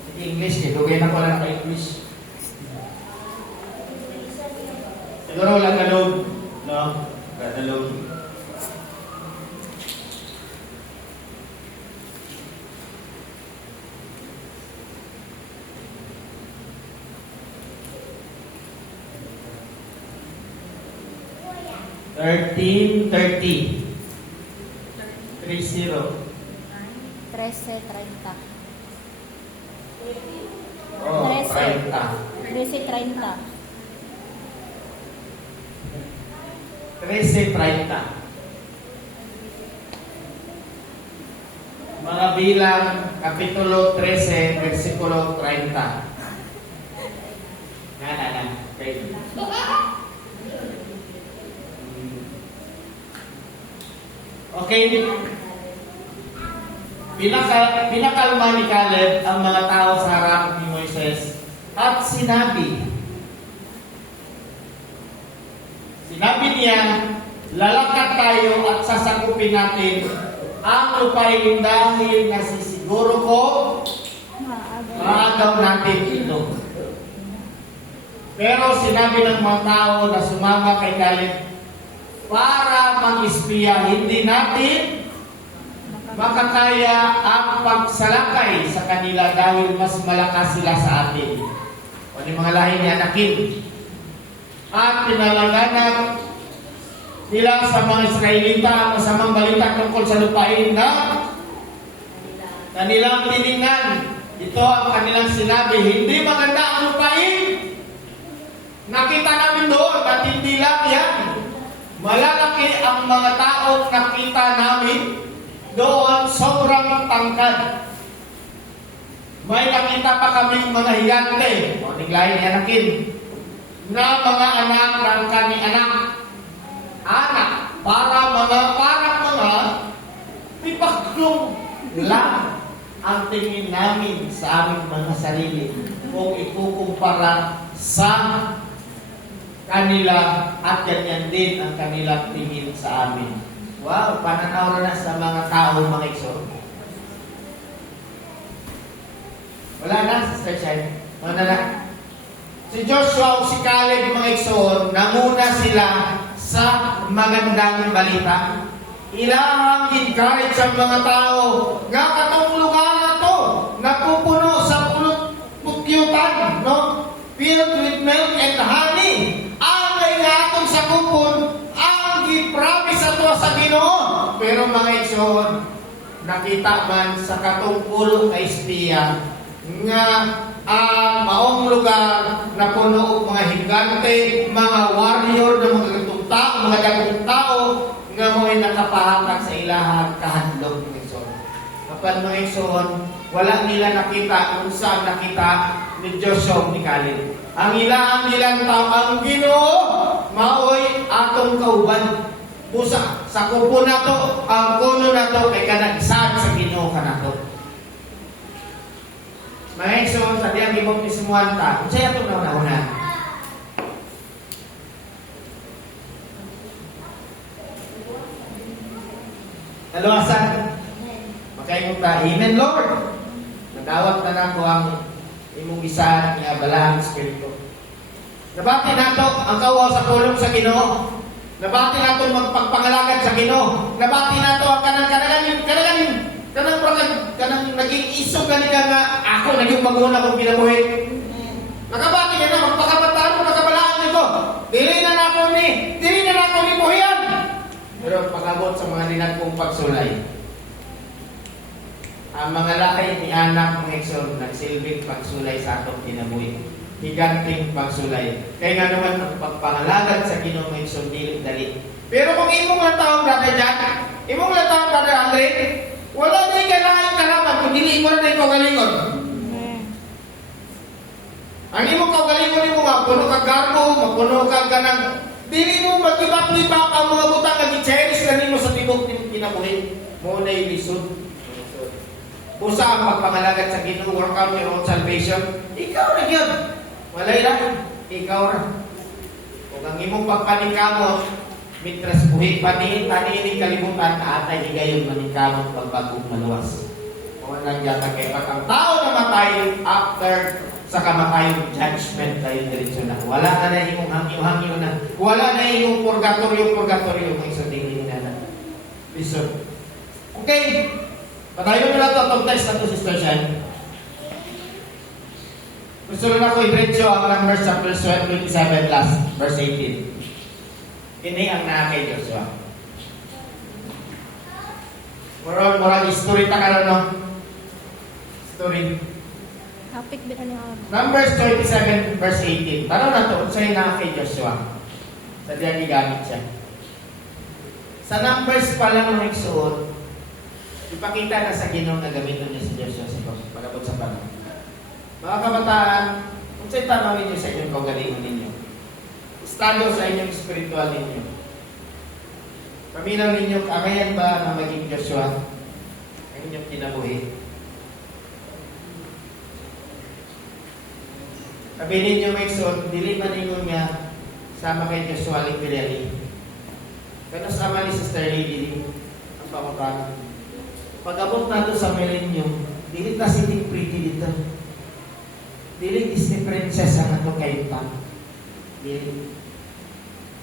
Hindi English eh. Lugay na ko lang ka English. Siguro wala na load. No? Wala na load. $13.30. 30. 13:30. Oh, 30. 13:30. 13:30. Mga bilang, Kapitulo 13, versikulo 30. Na. Okay. Okay. Pinakalma ni Caleb ang mga tao sa harap ni Moises at sinabi niya, lalakad tayo at sasakupin natin ang lupain dahil nasisiguro ko maagaw natin ito. Pero sinabi ng mga tao na sumama kay Caleb para mag-espiya, hindi natin makakaya ang pagsalakay sa kanila dahil mas malakas sila sa atin. O mga lahi ni Anakin. At pinalaganap nila sa mga Israelita ang masamang balita tungkol sa lupain na kanilang tiningnan. Ito ang kanilang sinabi, hindi maganda ang lupain. Nakita namin doon at hindi lang yan. Malalaki ang mga tao nakita namin doon, sobrang tangkad. May nakita pa kaming mga higante, o niglahin anakin, na mga anak ng kani anak, parang mga tipaklong lang ang tingin namin sa aming mga sarili kung ikukumpara sa kanila at ganyan din ang kanilang tingin sa amin. Wow, pananaw na sa mga tao, mga iso. Wala na, Sister Chay. Wala na. Si Joshua o si Caleb, mga iso, nanguna sila sa magandang balita. Ilang encourage ang mga tao nga katong lugar na to, napupuno sa pukyutan, no? Filled with milk and honey. Ang nga atong sakupon, ang gipromise ato sa Ginoo. Pero mga igsoon, nakita man sa katong ulo kay espiya nga ang maong lugar na puno mga higante, mga warrior, na mga gatong tao, mga dagong tao nga mo'y nakapahatag sa ilahang kahadlok ng igsoon. Kapag mga igsoon, wala nila nakita kung saan nakita ni Joshua ni Caleb. Ang ilang tao, ang Ginoo maoy atong kauban. Busa sa kupo na to, ang kuno na to kay kanagsan sa Ginoo kanato. Mga igsoon, sa diyang ibang pismuan ta, kung sa'yo itong nauna-una. Naluwasan. Makaingon ta, Amen, Lord. Nadawat na na ko ang imong isa ni Abalang Espiritu. Nabati nato ang kawaw sa pulong sa Ginoo. Nabati nato magpagpangalagad sa Ginoo. Nabati nato ang kanang naging isog kanina nga ako naging maguna kong pinabuhi. Nakabati ka na, magpakabataan mo, nakabalaan nito. Dili na ako ni buhiyan. Pero pag-abot sa mga nilang kong pagsulay, ang mga lakay ni anak ng Exxon nagsilbing pagsulay sa atong kinabuhi. Higanting pagsulay. Kaya nga naman ang pagpangalagad sa Ginoo ng Exxon dili. Pero kung imong nga taong Brother Jack, imong nga taong Brother Andre, wala na kailangan kalaman kung dili mo na ikaw galingon. Ang imong kaugalingon mo nga, puno ka garbo, mapuno ka ganang, dili mo magibak-libak ang mga butang na i-cherish ka nimo sa tibok kinabuhi. Mo na ilisod. Usa ang pagpangalagad sa Ginoo, work out your own salvation. Ikaw na yun. Walay lang. Ikaw na. Kung ang imong pagpanikamo, mitras buhi, paniin kalibutan, atay higayon manikamong pagbagong maluwas. Kung lang yata kay ang tao na matay after sa kamatayon, judgment tayo diretso na. Wala na imong hangyo-hangyo na. Wala na imong purgatorio, may sabihin na na. Listen. Okay. Patayo na ito itong text na ito, Sister Shan. Gusto na ako i-diretso ang numbers sa verse 27 last, verse 18. Ini ang nakakay Joshua. Murang history ta karon no? Story. Topic ba niya? Numbers 27 verse 18. Tanaw na to unsay nakakay Joshua. Sa diyan gigamit siya. Sa numbers pa lang ng igsuon, ipakita na sa Ginoo na gamiton niya si Joshua sa pag-abot sa panahon. Mga kabataan, unsay tanawin niyo sa inyong kaugalingon ninyo? Estado sa inyong spiritual ninyo. Paminaw ninyo, kakayan ba na maging Joshua ang inyong kinabuhi? Sabi ninyo, Maxon, dili man ninyo niya sama kay Joshua Limpirelli. Pero sama ni Sister Lily, ang pamutahan. Pag-abot nato sa millennium, dili ta sitting pretty dito. Dili Disney princess ang ato kayo pa. Dili.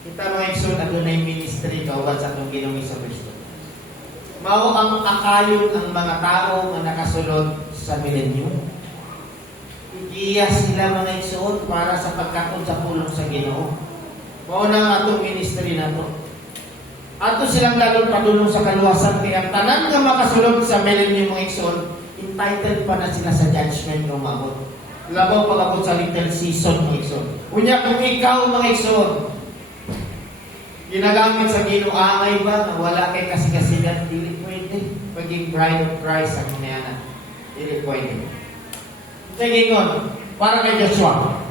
Kita mga igsoon, adunay ministry kauban sa atong Ginoong Kristo. Mao ang akayon ang mga tao nga nakasulod sa millennium. Igiya sila mga igsoon para sa pagkatod sa pulong sa Ginoo. Mao na ang atong ministry nato. Ato silang dalon padulong sa kaluwasan kay ang tanan nga makasulod sa millennium mga igsoon, entitled pa na sila sa judgment ng umabot. Labaw pag-abot sa little season mga igsoon. Unya kung ikaw mga igsoon, ginagamit sa ginuangay ba na wala kay kasigasigan, dili pwede. Paging bride of Christ ang hinayana. Dili pwede. Sige ngon, para kay Joshua.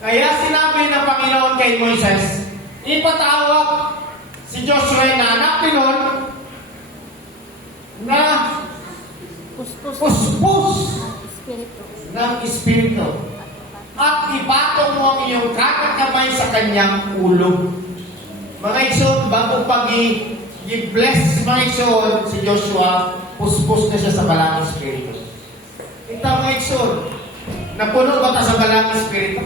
Kaya sinabi ng Panginoon kay Moises, ipatawag si Joshua na anak ni Nun na puspos Espiritu. ng Espiritu at ibatong mo ang iyong kanang kamay sa kanyang ulo. Mga igsoon, bago pag i-bless mga igsoon si Joshua, puspos na siya sa balang Espiritu. Ito mga igsoon, napuno ba ta sa balang Espiritu?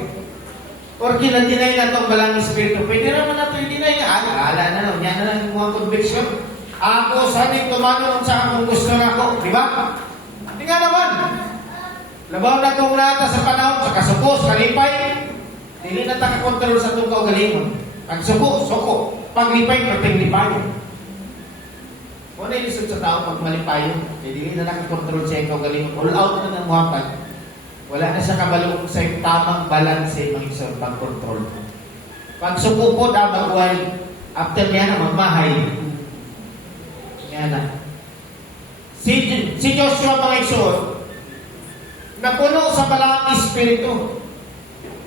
Or kinadinay na itong balang Espiritu? Pwede naman na ito i-deny nga. Ala na no, yan na lang yung mga conviction. Ako, sabi tumanon sa akong gusto na ako. Di ba? Hindi nga naman. Labaw na itong nata sa panahon, sa kasupos, kalipay. Hindi na takakontrol sa itong kaugalingon. Pag suko. Pag lipay, pag-lipayo. Kung ano yung lisod sa tao, pag malipayo, hindi na nakakontrol siya yung kaugalingon. All out na ng muhapan. Wala na siya kabalo sa tamang balance mga igsoon pag-control. Pag suko po, magway, after niya na magmahay. Yan na. Si Joshua mga igsoon, napuno sa balang Espiritu.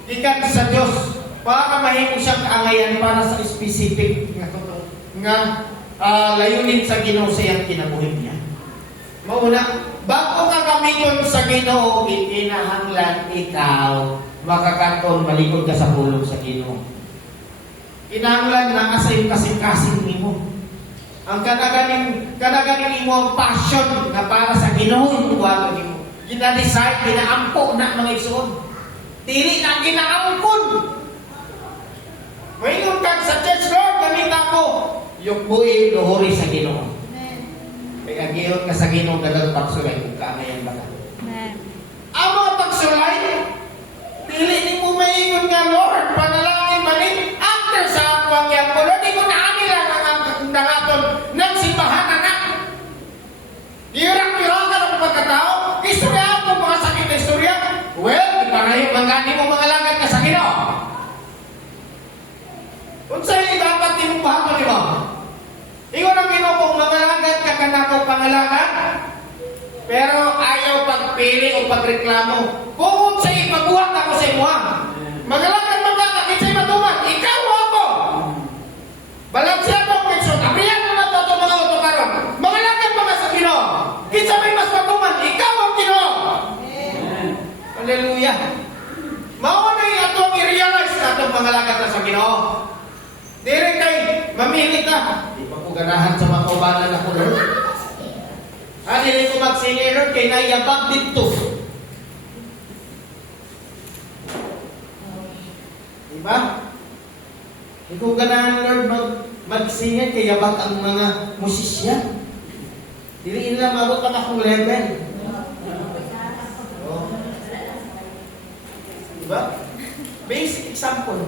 Ikan sa Diyos, para mahimo siyang kaangayan para sa specific nga layunin sa Ginoo sa iyang kinabuhi niya. Mauna, bago ka gamiton sa Ginoo, ikinahanglan ikaw makakaton malikod ka sa pulong sa Ginoo. Kinahanglan na kasayong kasing-kasing nimo. Ang kanaganing imo ang passion na para sa Ginoo yung tuwagan nimo. Gina-decide, ginaampo na mga igsoon. Dili na ginaampon. Mayroon kang sa church, Lord, gamita ko. Yung buhay, luhuri sa Ginoo. Kaya giyon ka sa Ginoo, dagang pagsulay kung kaamayan ba ka. Amo pagsulay, dili ni mo maingon nga, Lord, panalangin ba ni? After sa akwang yan ko, Lord, di ko naani lang ang nangaton ng simbahan anak. Hirap-hirap ka ng pagkatao. Istorya ako mga sakit na istorya. Well, ipanayo mangani mo mga langit ka sa Ginoo. Kung sa'yo dapat di mo bahato, di ba? Ingon ang Ginoo kung mga langit ka kanakaw pangalangan, pero ayaw pagpili o pagreklamo. Kung sa'yo ipagbuhat ako sa imuha, mga langit magkakak, sa'yo matuman, ikaw o ako. Balansyado ang pensyon, abriyan mo na ito mga otokaron. Mga langit mga sa Ginoo. Kinsa may mas matuman, ikaw ang Ginoo. Hallelujah. Mao na yung atong i-realize na itong mga lagat na sa Ginoo. Dire kay, mamili ka. Di pa ko ganahan sa mga kaubanan na kulor. Hindi ko magsingi, Lord, kay naiyabag dito. Diba? Di ko ganahan, Lord, magsingi, kay yabag ang mga musisyan. Dili nila mabot pa akong level. Oh. Diba? Basic example.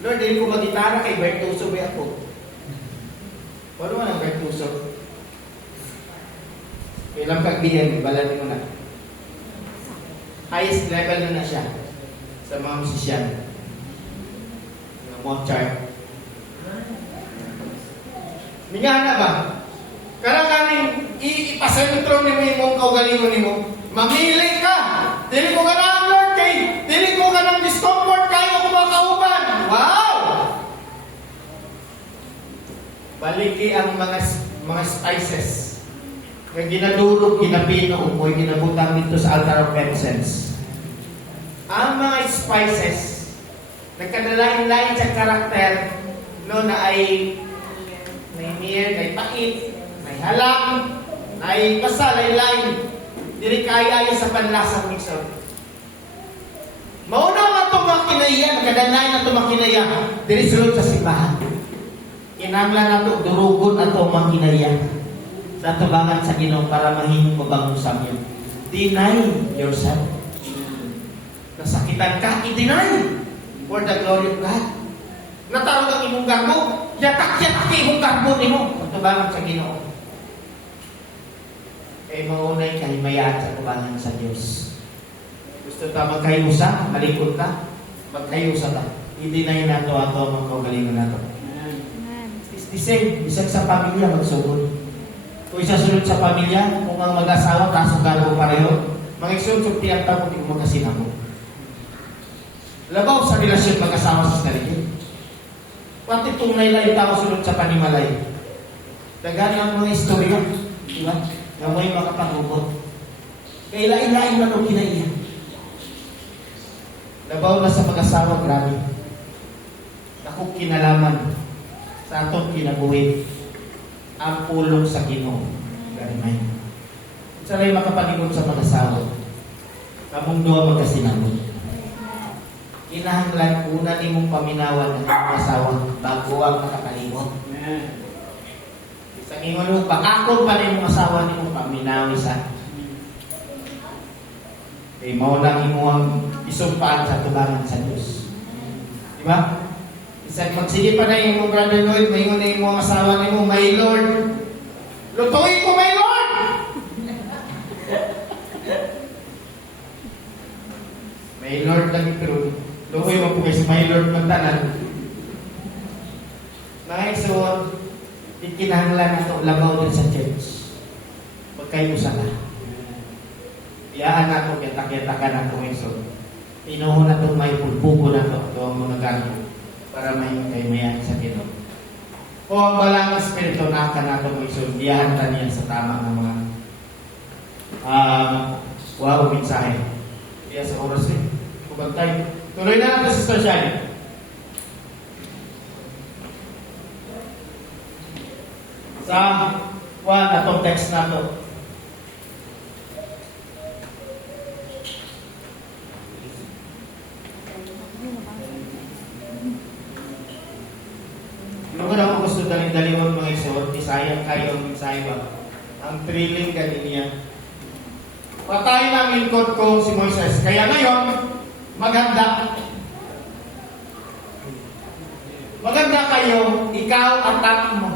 Lord, dili ko magitara kay Bertuso ba ako? Paano man ang Bertuso? Ilang kagbiyan, balan mo na. Highest level na siya sa mga musisyan. Mozart. Mingana ba? Karang-kaning ipasentro ni mo yung kaugalingon ni mo. Mamili ka! Dili ko ka na, Lord, kay dili ko ka ng discomfort kayo kung makauban. Wow! Baliki ang mga spices. Kaya ginadurog, ginapino, o ginabutang dito sa altar of incense. Ang mga spices, nagkadalain-lain sa karakter, no, na ay may near, may pait, may halang, may basta, lain-lain. Dili kaya sa panlasang mixer. Mauna nga ito makinaya, kadalain na ito makinaya, dili sulod sa simbahan. Kinanglan na ito, durugon na ito makinaya. Sa tubangan sa Ginoo para mahimong mabangong samyo. Deny yourself. Nasakitan ka, i-deny for the glory of God. Natarong ang imong garbo, yatak-yatak imong garbo nimo. Tubangan sa Ginoo. Kay maunay kahimayaan sa tubangan sa Dios. Gusto ta magkayusa, malikot ka, magkayusa ta. Hindi na yun nato ato ang kaugalingon nato. Amen. It's the same, isang sa pamilya magsugod. Kung isa sunod sa pamilya, kung ang mag-asawa, kaso garbo pareho, mag-isunod tiyang tamo, di ko magkasinamo. Labaw sa relasyon mag-asawa sa sarili. Pati tunay na itaw sunod sa panimalay. Dagan ang mga istorya, di ba? Na may makapagubot. Kaya lain-lain man o kinaiya. Labaw na sa mag-asawa, grabe. Akong kinalaman sa atong kinabuhi ang pulong sa Ginoo. Ganimay. Sana'y makapaningon sa mag-asawa. Kamong duha magkasinamon. Kinahanglan una nimong paminawan ang iyong asawa bago ang nakakalimot. Isang ingon mo, bakakon pa rin yung asawa nimong paminawi sa. Eh, maulang imo ang isumpaan sa tubangan sa Diyos. Diba? Isang magsige pa na yung mga brother Lloyd, may na yung mga asawa nimo, my Lord. Lutuin ko, my Lord! My Lord lagi pero luhoy mo po kayo my Lord magtanan. Nakikisuon, ikinahanglan na ito labaw din sa church. Huwag kayo usala. Iyaan na ito, yatak-yataka na ito ngayon. Inuho na ito, may pulpugo na ito. Ito ang mga gano'n para may kaymayan sa Ginoo. O ang balang espiritu na ka na ito ngayon. Iyahan ta niya sa tama ng mga wow, mensahe. Iya sa oras eh. Kubantay. Tuloy na natin, Sister Shani. Sa atong text na ito. Yung ako gusto daling-dalingon mga isuot, isayang kayo ang mensahe ba? Ang thrilling kaniniya. Patay ng lingkod ko si Moises. Kaya ngayon, maganda. Maganda kayo, ikaw at anak mo.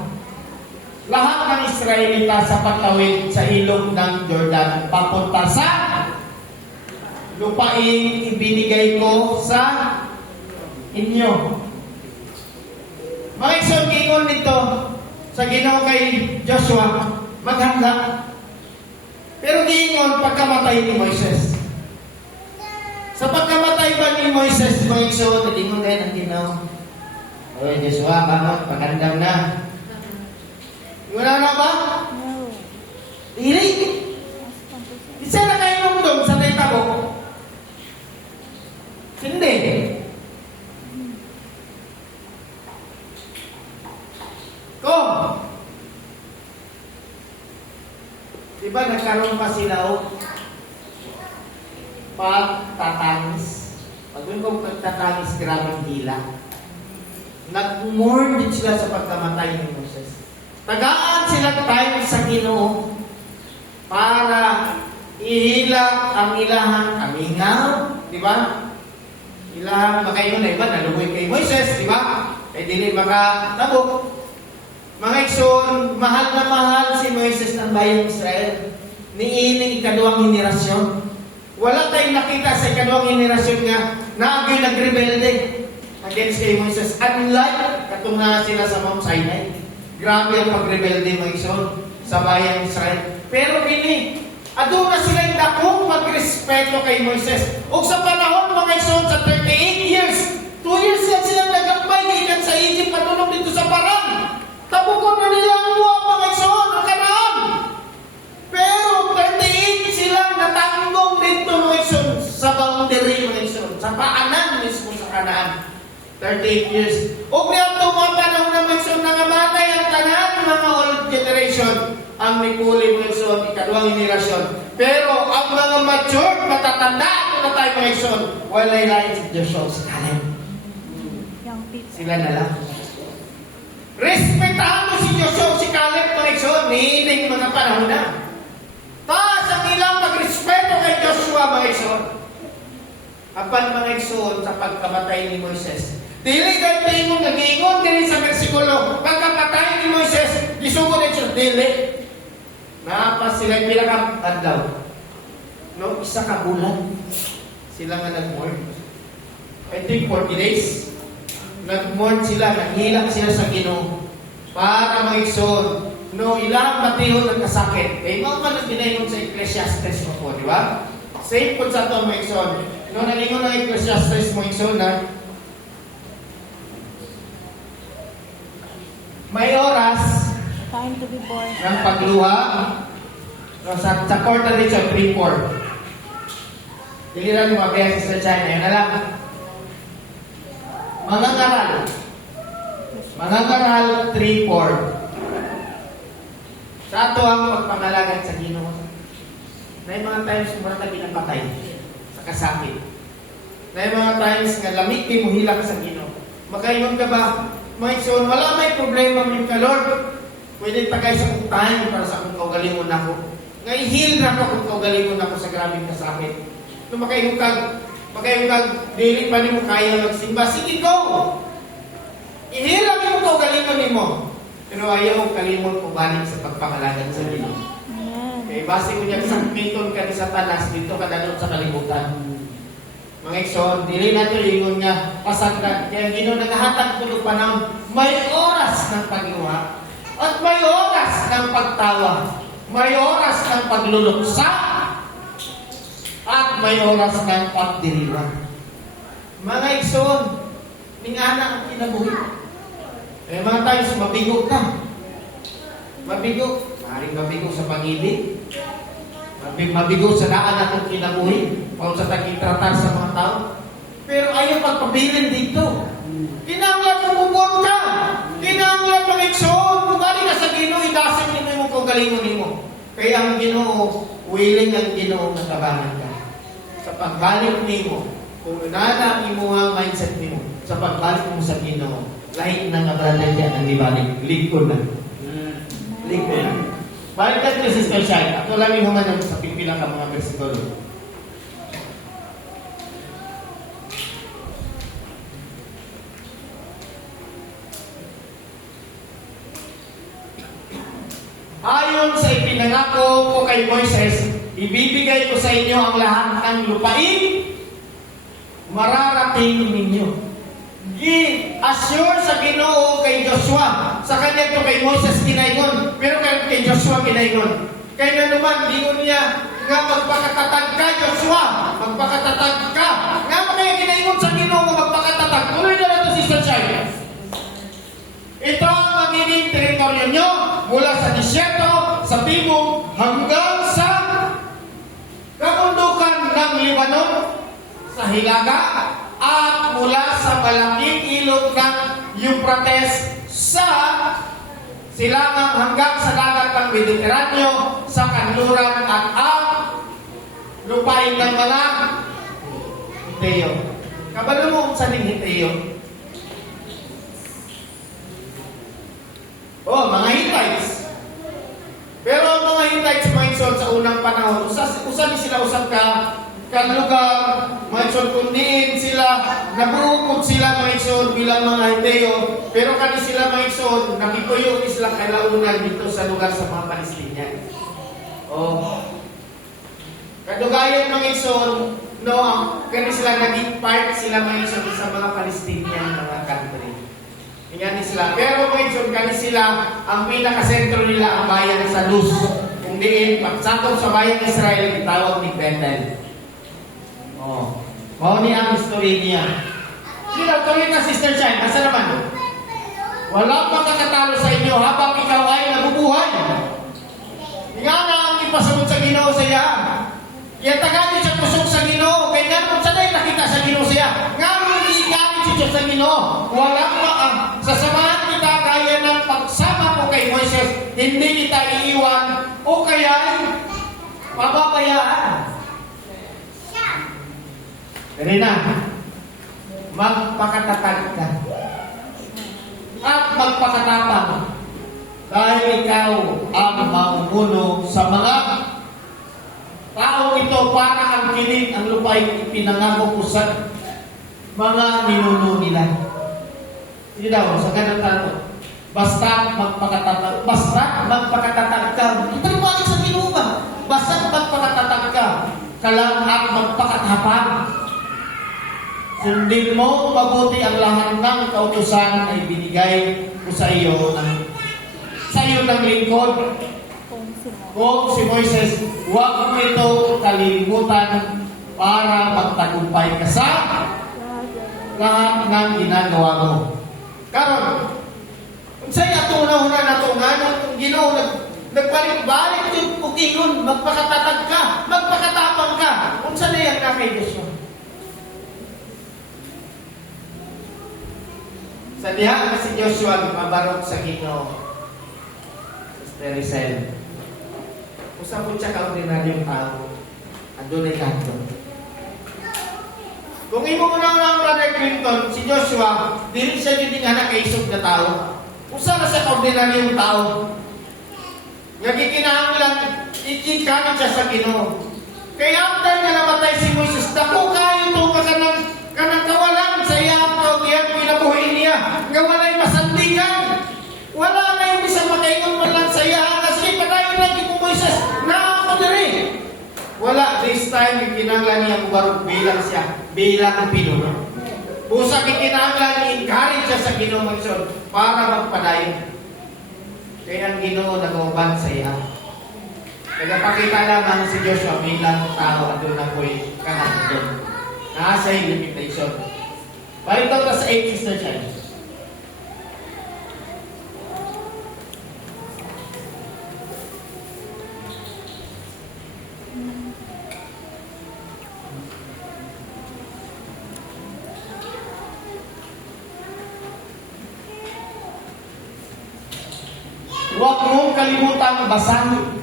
Lahat ng Israelita sa patawid sa ilog ng Jordan, papunta sa lupain ibinigay ko sa inyo. Mga isang gingon nito sa Ginoo kay Joshua, maghanda. Pero gingon pagkamatay ni Moises. Sa pagkamatay ba ni Moises, mga isang gingon kayo ng Ginoo. Oy, Joshua, bangon, pagandam na. Wala na ba? No. Dili. Isa na kayo doon sa taytabo. Hindi. Kung diba nagkaroon pa sila o pagtatangis. Pag kung pagtatangis, grabing hila. Nag-mourn din sila sa pagkamatay ni Moses. Tagaan sila tayo sa Ginoo para ihilak ang ilahang kamingaw, di ba? Ilahang makayo na iba, nalumoy kay Moises, di ba? Eh dili makatabok. Mga ikson, mahal na mahal si Moises ng bayang Israel. Niining ikaduang henerasyon. Wala tayong nakita sa ikaduang henerasyon nga naagay nagrebelde against kay Moises. Unlike katong na sila sa Mount Sinai. Grabe ang pagrebelde mga ikson sa bayang Israel. Pero ini, ado na sila yung dakong magrespeto kay Moises. O sa panahon mga ikson sa 38 years, 2 years yan silang nagakbay gikan sa Egypt patulong dito sa Paran. Tabukon na nila ang luwa mga ikson, ang Kanaan. Pero 38 silang natanggong dito mga ikson sa boundary mga ikson, sa paanan mismo sa Kanaan. 38 years. O niya ito mga panahon na mga ikson nangamatay ang tanan mga old generation ang nipuli mga ikson, ikaduang henerasyon. Pero ang mga mature, matatanda ito na tayo mga ikson, walay lain si Joshua si Caleb. Young people. Sila na lang. Respetahan mo si Joshua si Caleb mga ikson, nihiling mga panahon na. Taas ang ilang magrespeto kay Joshua mga ikson. Apan mga ikson sa pagkamatay ni Moises, Dili kay tingog nagingon diri sa bersikulo. Pagkapatay ni Moises, gisugod ni Diyos dili. Naapa sila pinaka adlaw. No, isa ka bulan. Sila nga nag-mourn. I think 40 days. Nag-mourn sila, naghilak sila sa Ginoo para maigsoon. No, ilang matihon ang kasakit. Eh, mga man ang ginayon sa Ecclesiastes mo po, di ba? Same po sa ito, maigsoon. No, nalingon ng Ecclesiastes mo, maigsoon na may oras Time to be born. ng pagluha. No, sa quarter rate of 3-4. Diliran mo mabaya sa China. Yun na lang. Mga ngaral. Mga ngaral 3-4. Sa ato ang pagpangalagan sa Ginoo. May mga times mura ka pinapatay sa kasakit. May mga times nga lamig di mo hilak sa Ginoo. Makaingon ka ba? Mga igsoon, wala may problema mo ka, Lord. Pwede tagay sa kong time para sa akong kaugalingon ako. Nga ihil na ako kung kaugalingon ako sa grabing kasakit. Kung makaingon ka, dili pa ni mo kaya magsimba. Sige, go! Ihil lang yung kaugalingon mo. Pero ayaw mo kalimot ko balik sa pagpangalagan sa Ginoo. Amen. Okay, base ko niya sa piton ka sa talas, dito ka na doon sa kalibutan. Mga igsoon, dili na ito ingon niya, pasagdan. Kaya Ginoo naghahatag ko ng panahon, may oras ng pagluha, at may oras ng pagtawa, may oras ng pagluluksa, at may oras ng pagdiriwang. Mga igsoon, ningana ang kinabuhi. Eh, mga times, mabigo ka. Mabigo. Maaaring mabigo sa pag-ibig. Mabigo sa daan akong kinabuhi. Paul sa taging-tratar sa mga tao. Pero ayaw pagpabilin dito. Kinanglan kumubot ka. Kinanglan mag-igsoon. Kung gali ka sa Ginoo, idasin nyo mo kung galingon mo. Kaya ang Ginoo, willing ang Ginoo na tabangan ka. Sa pagbalik mo, kung nana ang imuhang mindset mo, sa pagbalik mo sa Ginoo, lahit na nga brother dyan ang dibalik. Lingkod na. Lingkod na. Balik ka ito, Sister Shai. Ako lang yung humanap sa pipila ka mga versikulo. Ayon sa ipinangako ko kay Moises, ibibigay ko sa inyo ang lahat ng lupain, mararating ninyo. Assure sa Ginoo kay Joshua. Sa kanya ito kay Moses kinaigon, pero kay Joshua kinaigon. Kaya naman, lingon niya, nga magpakatatag ka, Joshua. Magpakatatag ka. Nga kaya kinaigon sa Ginoo, magpakatatag. Tuloy na natin, Sister Chai. Ito ang magiging teritoryo nyo mula sa disyerto, sa timog, hanggang sa kabundukan ng Libanon, sa Hilaga, at mula sa malaking ilog ng Euphrates sa silangang hanggang sa dagat ng Mediteraneo, sa kanluran at ang lupain ng mga Hiteo. Kabalo mo kung saan yung Hiteo? Oh, mga Hittites. Pero ang mga Hittites, mga igsoon, sa unang panahon, usan sila usap ka lugar, mga igsoon, kundiin sila, nabuukod sila mga igsoon bilang mga Hiteo, pero kani sila mga igsoon, nakikuyo sila kalaunan dito sa lugar sa mga Palestinian. Oh. Kadugayan mga igsoon, no, kani sila naging part sila mga igsoon sa mga Palestinian mga country. Yan sila. Pero mga igsoon, kani sila, ang pinakasentro nila ang bayan sa Luz. Kung diin, pagsakop sa bayan ng Israel, itawag ni Bethel. Oh. Mau ni ang history niya. Sino, tuloy na Sister Chan, asa naman? Wala pang kakatalo sa inyo habang ikaw ay nabubuhay. Nga na ang ipasunod sa Ginoo sa iya. Kaya tagadi siya pusok sa Ginoo. Kaya nga kung sanay nakita sa Ginoo siya. Nga kung iikapit siya sa Ginoo. Wala pa ang sasamahan kita kaya ng pagsama ko kay Moises. Hindi kita iiwan o kaya pababayaan. Ganun na, magpakatatag ka at magpakatapang dahil ikaw ang mamumuno sa mga tao ito para ang kiling ang lupain ipinangako ko sa mga ninuno nila. Sige daw, sa ganang tanong. Basta magpakatatag ka. Ito yung balik sa Ginoo ba? Basta magpakatatag ka. Kalang at magpakatapang. Sundin mo mabuti ang lahat ng kautusan na ibinigay ko sa iyo ng lingkod. Kung si Moises, huwag mo ito kalilimutan para magtagumpay ka sa lahat ng ginagawa mo. Karon, kung sa'yo atuna-una na ito nga, nung Ginoo, nagbalik-balik yung pugingon, magpakatatag ka, magpakatapang ka. Kung saan na yan na kay Diyos mo? Sa diha na si Joshua, mabarog sa Ginoo. Sister Rizal. Usap po siya ka-ordinaryong tao. Andun ay kanto. Kung imo mo na Brother Clinton, si Joshua, dili siya yung anak kay isog na tao. Usa na siya ordinaryong tao. Nagikinahanglan, ikikamit siya sa Ginoo. Kaya after na namatay si Moses, dako kayo ito kanang kawalan sa iya ang iyang pinabuhay niya. Nga wala'y masandigan. Wala na yung isang makaingon man lang sa iya. Kasi patayin lagi mo Moses, na ako diri. Wala, this time, ikinanglan niya mubarog bilang ang pinuno. Busa ikinanglan, i-encourage siya sa Ginoo magsyon para magpadayon. Kaya ang Ginoo nag-uban sa iya. Nagpakita lamang si Joshua bilang tao at doon na po'y kanandun. Nasa yung limitation. Balik daw sa 8 Sister Child. Huwag mong kalimutang basahin.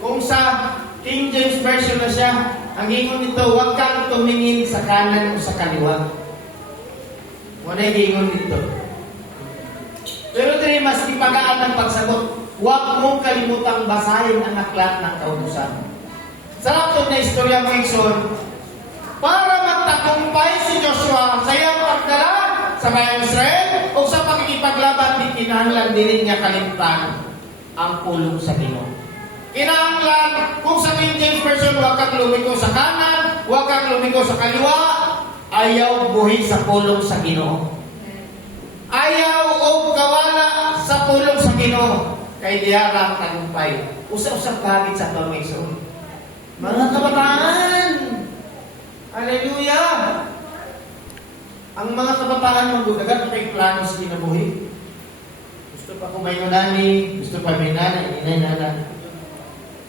Kung sa King James Version na siya, ang ingon nito, huwag kang tumingin sa kanan o sa kaliwa. Wala yung ingon nito. Pero dito mas ipagaan ng pagsagot, huwag mong kalimutang basahin ang aklat ng kautusan. Sa laptop na istorya mo Ikson, para magtagumpay si Joshua sa iyang pagdala sa bayang Israel o sa pakikipaglaban, di kinahanglan din niya kalimtan ang pulong sa Ginoo. Kinahanglan, kung sa King James Version, huwag kang lumiko sa kanan, huwag kang lumiko sa kaliwa, ayaw buhi sa pulong sa Ginoo. Ayaw o kawala sa pulong sa Ginoo. Kay diyara ang tagumpay. Usap-usap bagit sa Tormeson. Mga kabataan! Hallelujah! Ang mga kabataan mong gudagat, may plano sa kinabuhi. Gusto pa kumayo nani, gusto pa may nanay, inay.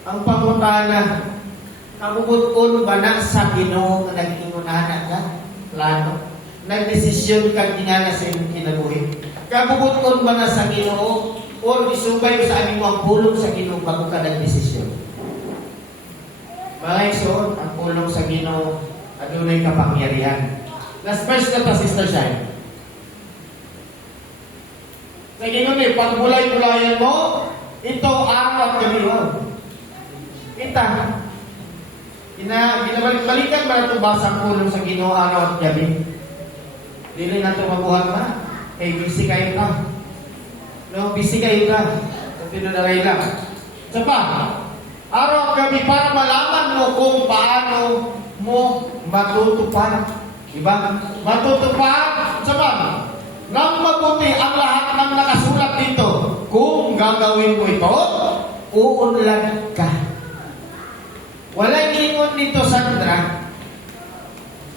Ang pangutana, kabubutun ba na sa Ginoo na nag-ingunahan ka? Plano. Nagdesisyon ka ginana sa iyong kinabuhi. Kabubutun ba na sa Ginoo o isubay sa amin mo ang pulong sa Ginoo bago ka nagdesisyon? Mga iso, ang pulong sa Ginoo adunay kapangyarihan. Last verse na ta, Sister Shine. Sa Ginoo ni, pagbulay-bulayan mo, ito araw at gabi mo. Kita. Ginabalik-balikan ba ito basang pulong sa Ginoo araw at gabi? Dili na ito mabuhat na. Kay busy kayo ka. No, busy kayo ka. Sa pinunaray lang. Sa pa, araw at gabi para malaman mo kung paano mo matutupad. Diba? Matutupad. Sa pa, nang mabuti ang lahat ng nakasulat dito. Kung gagawin mo ito, uunlad ka. Walang ingon dito, Sandra.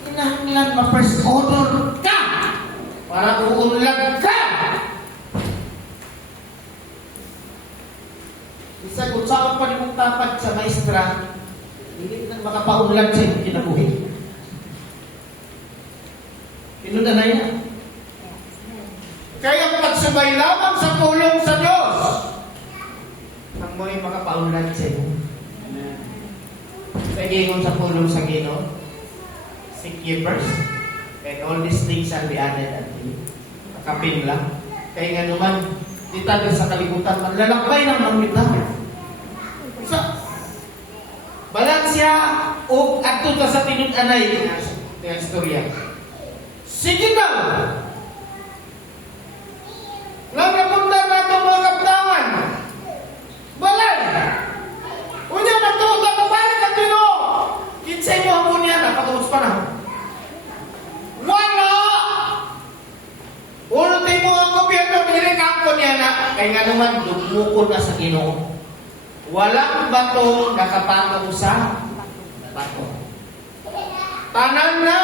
Kinahanglan ma-first order ka para uunlad ka. Isa kung saan pa rin mong tapat sa maestra, hindi na makapaunlad sa iyong kinabuhi. Pinunanay na. Kaya pagsubay lamang sa pulong sa Diyos, ang mo'y makapaunlad sa iyo. Pagingon sa pulong sa Ginoo, seek ye first, and all these things shall be added unto you. Kapin lang. Kaya nga naman, dito sa kalibutan, maglalakbay ng mamita. So, balansya o adto ta sa tinun-anay ng istorya. Sige daw! kay nga naman dumukol na sa Ginoo. Walang bato nakapatong sa bato. Tanan na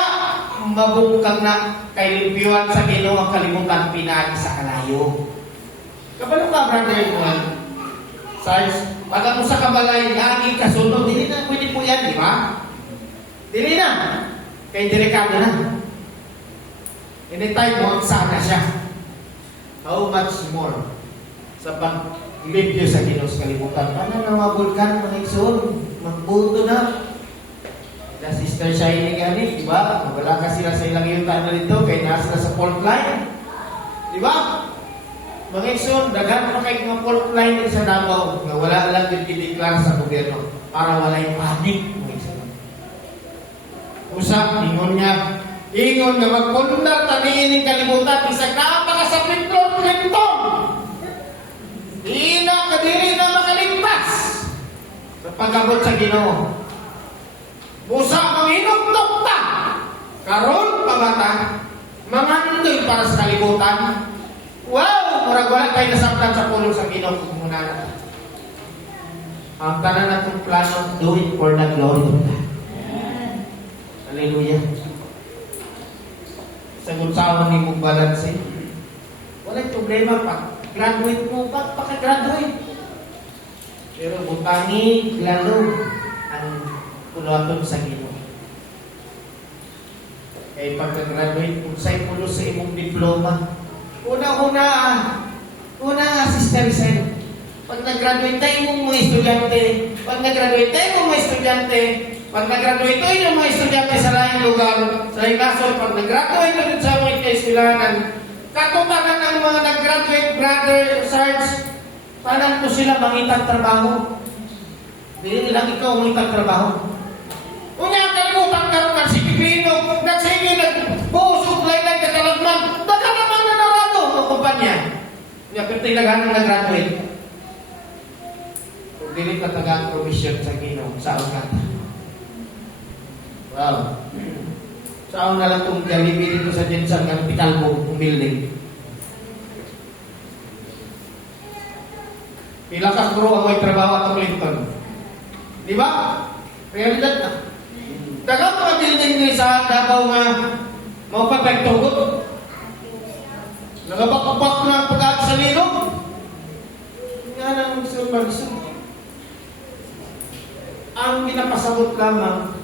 mabungkag na kay limpyuan sa Ginoo ang kalimutan pinagi sa kalayo. Kabalo ka, brother Juan? Sarge, pag ako sa kabalay, lagi kasunod, hindi na pwede po yan, di ba? Dili na. Kay delikado na. Anytime mo, sana siya. How much more sa pag-limpyo sa Ginoo sa kalimutan. Paano na mga bulkan, mga igsoon? Magbuto na. Na Sister Shiny gani, di ba? Wala ka sila sa ilang yuta na dito, kaya nasa sa fault line. Di ba? Mga igsoon, daghan pa kayo mga fault line din sa Davao na wala lang din i-declare sa gobyerno para wala yung panic, mga igsoon. Usap, ingon nga magpundar taniin ng kalibutan, isang napaka sa Clinton. Di na kadiri na makaligtas sa pag-abot sa Ginoo. Busa manginugtok ta. Karon pabata, mangandoy para sa kalibutan. Wow! Murag wala tayo nasabtan sa pulong sa Ginoo kung muna na. Ang tanan natong plano, do it for the glory of God. Hallelujah. Sagot sa ni mong balance. Walang problema pa. Graduate mo pa, paka-graduate. Pero butangi lalo ang punuaton sa Ginoo. Kaya pagka-graduate, kung sa'y pulo sa imong diploma, una, Sister Rizal, pag nag-graduate tayo mong mga estudyante, pag nag-graduate tayo ng mga estudyante sa laing lugar, sa laing nasol, pag nag-graduate tayo sa mga kaisilanan, katupanan ng mga nag-graduate, brother, Sarge, paano po sila mangitang trabaho? Hindi lang ikaw mangitang trabaho. Unya, kalimutan ka rin si Pipino, nagsige, nagbuusok, laylay, katalagman, baka naman na narado ang kumpanya. Unya, pero tinagahan ng nag-graduate. Kung dili ka tagang provision sa Ginoo, saan ka? Wow. Saan na lang itong Jollibee dito sa Jensen ng Pitalbo, ng building. Pila ka kuro ang may trabaho at Clinton. Di ba? Realidad na. Dagang mga building din sa Davao nga mau pagpagtugot. Nagapak-papak na ang pag-aag sa lino. Nga nang mag-sun. Ang pinapasabot lamang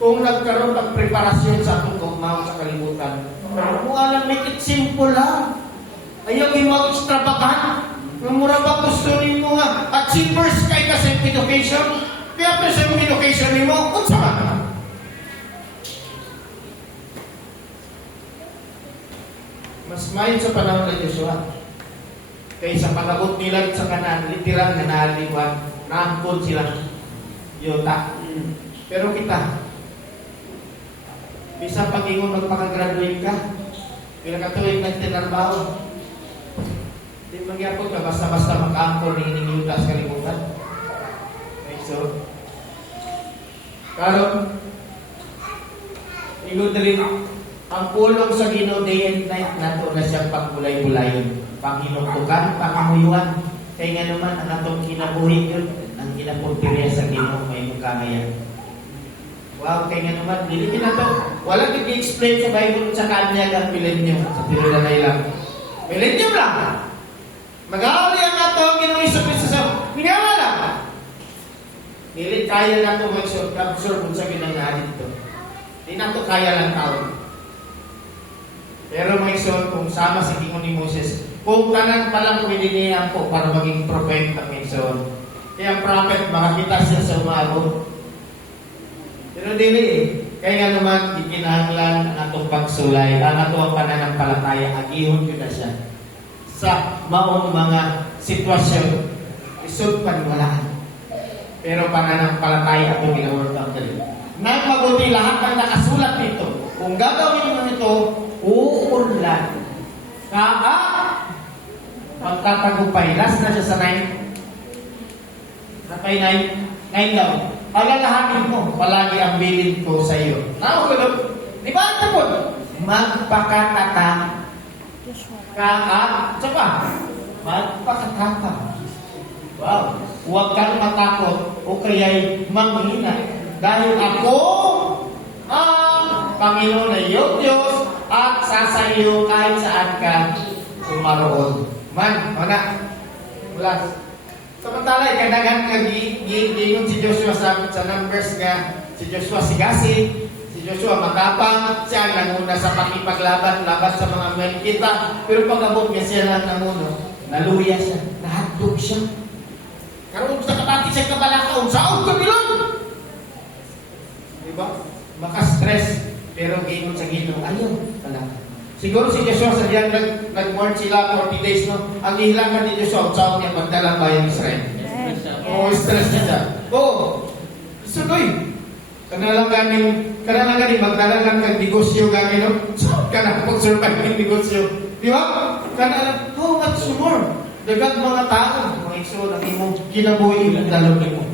kung nagkaroon ng preparasyon sa atong kaugmaon sa kalibutan. Kung alam, make it simple lang. Ayaw yung mga extravagant. Yung mura ba gusto mo nga achievers kay ka sa education? Kaya pa sa education mo, kung saan ka? Mas mayon sa panahon ng Joshua. Kaysa pag-abot nila sa kanan, literal na naliwan, naangkod sila. Yota. Pero kita, bisa pag-ingon magpaka-graduate ka, pinakatuloy na tinarbaho. Di magyapot ka, basta-basta makaangkol ni ining yutas kalimutan. Okay, so, karon, ingon na rin, ang pulong sa Ginoo day and night, nato na siyang pagkulay-bulayon. Panghinugtukan, pangamuyuan. Kaya nga naman, ang atong kinabuhi yun, ang kinapulpirya sa Ginoo, may mukha wow, kaya nga naman, dili na to. Walang i-explain sa Bible sa kanya ang millennium. Sa pirula na ilang. Millennium lang. Mag-aawali ang ato ang Ginoo Hesus sa mingawa lang. Dili kaya na to mag-absorb sa ginangaan dito. Di na to kaya lang tao. Pero may son, kung sama si Ginoo ni Moses, kung tanan palang pwede niya po para maging prophet ang son. Kaya ang prophet, makakita siya sa umabot. Pero dili kaya nga naman ikinahanglan ang atong pagsulay, ang atong pananampalataya, agihon yun na siya sa maong mga sitwasyon isod paniwalaan. Pero pananampalataya atong ginawag dali. Nang mabuti lahat ng nakasulat nito, kung gagawin mo ito, uunlad. Pagkatagumpay, last na siya sa 9. Napay 9 daw. Alalahanin mo, palagi ang bilin ko sa iyo. Nakulog. Di ba ang tapon? Magpakataka ka at saka magpakatapang. Wow! Huwag kang matakot o kaya'y manghina. Dahil ako ang Panginoon na iyong Diyos at sa iyo kahit saan ka tumaroon. Mana. Mula. Samantala, ikanagan ka giingon si Joshua sa numbers nga si Joshua sigasig, si Joshua matapang, siya ang nanguna sa pakipaglaban sa mga Amalekita. Pero pag-abot niya siya lang nanguno, naluya siya, nahatog siya. Karoon sa kapati siya kabalakaon, saon ka bilog! Diba? Maka-stress, pero gingon sa Ginoo, ayaw pala. Siguro si Joshua sa diyan nag-mourn sila 40 days, no? Ang ihilangan ni Joshua, saon niya magdalang bayan ng Israel. Oo, stress niya siya. Oo, sunoy. Kanalang ganing magdalagan kang negosyo ganin, no? So, kana pag-survive ng negosyo. Di ba? Kanalang, how much more? Dagat mga tao, mga iso, na imong kinabuhi ang dalawin mo.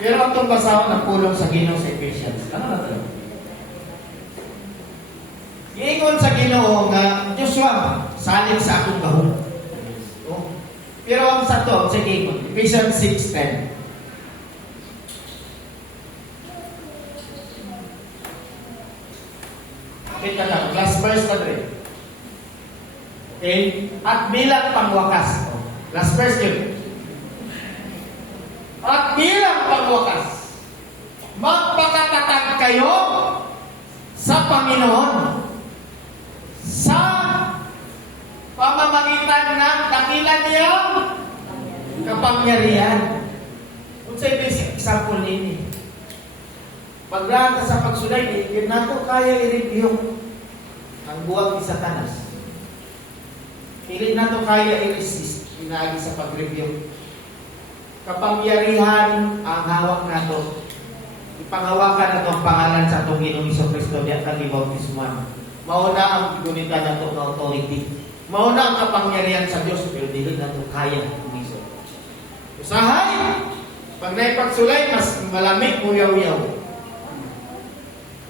Pero atong basahan na pulong sa Ginoo sa Ephesians. Ano na ito? Iingon sa Ginoo nga, Joshua, salin sa akong gahong. Oh. Pero ang sa to, sa Ginoo, Ephesians 6:10. Kita lang, last verse na rin. Okay? At bilang pangwakas. Oh. Last verse yun. At bilang pangwakas, magpakatatag kayo sa Panginoon sa pamamagitan ng dakilan niyang kapangyarihan. Kung sa basic example nini, paglaan ka sa pagsulay, yun nato kaya i-review ang buwag ni Satanas. Hindi nato kaya i-resist, pinagi sa pag-review. Kapangyarihan ang hawak nato. Ipangawakan nato ang pangalan sa atong Ginoong Kristo diyan kang ibautismuhan. Mauna ang gunita nato ng authority. Mauna ang kapangyarihan sa Diyos, pero dili nato kaya umiso. Usahay! Pag naipagsulay, mas malamig, uyaw-uyaw.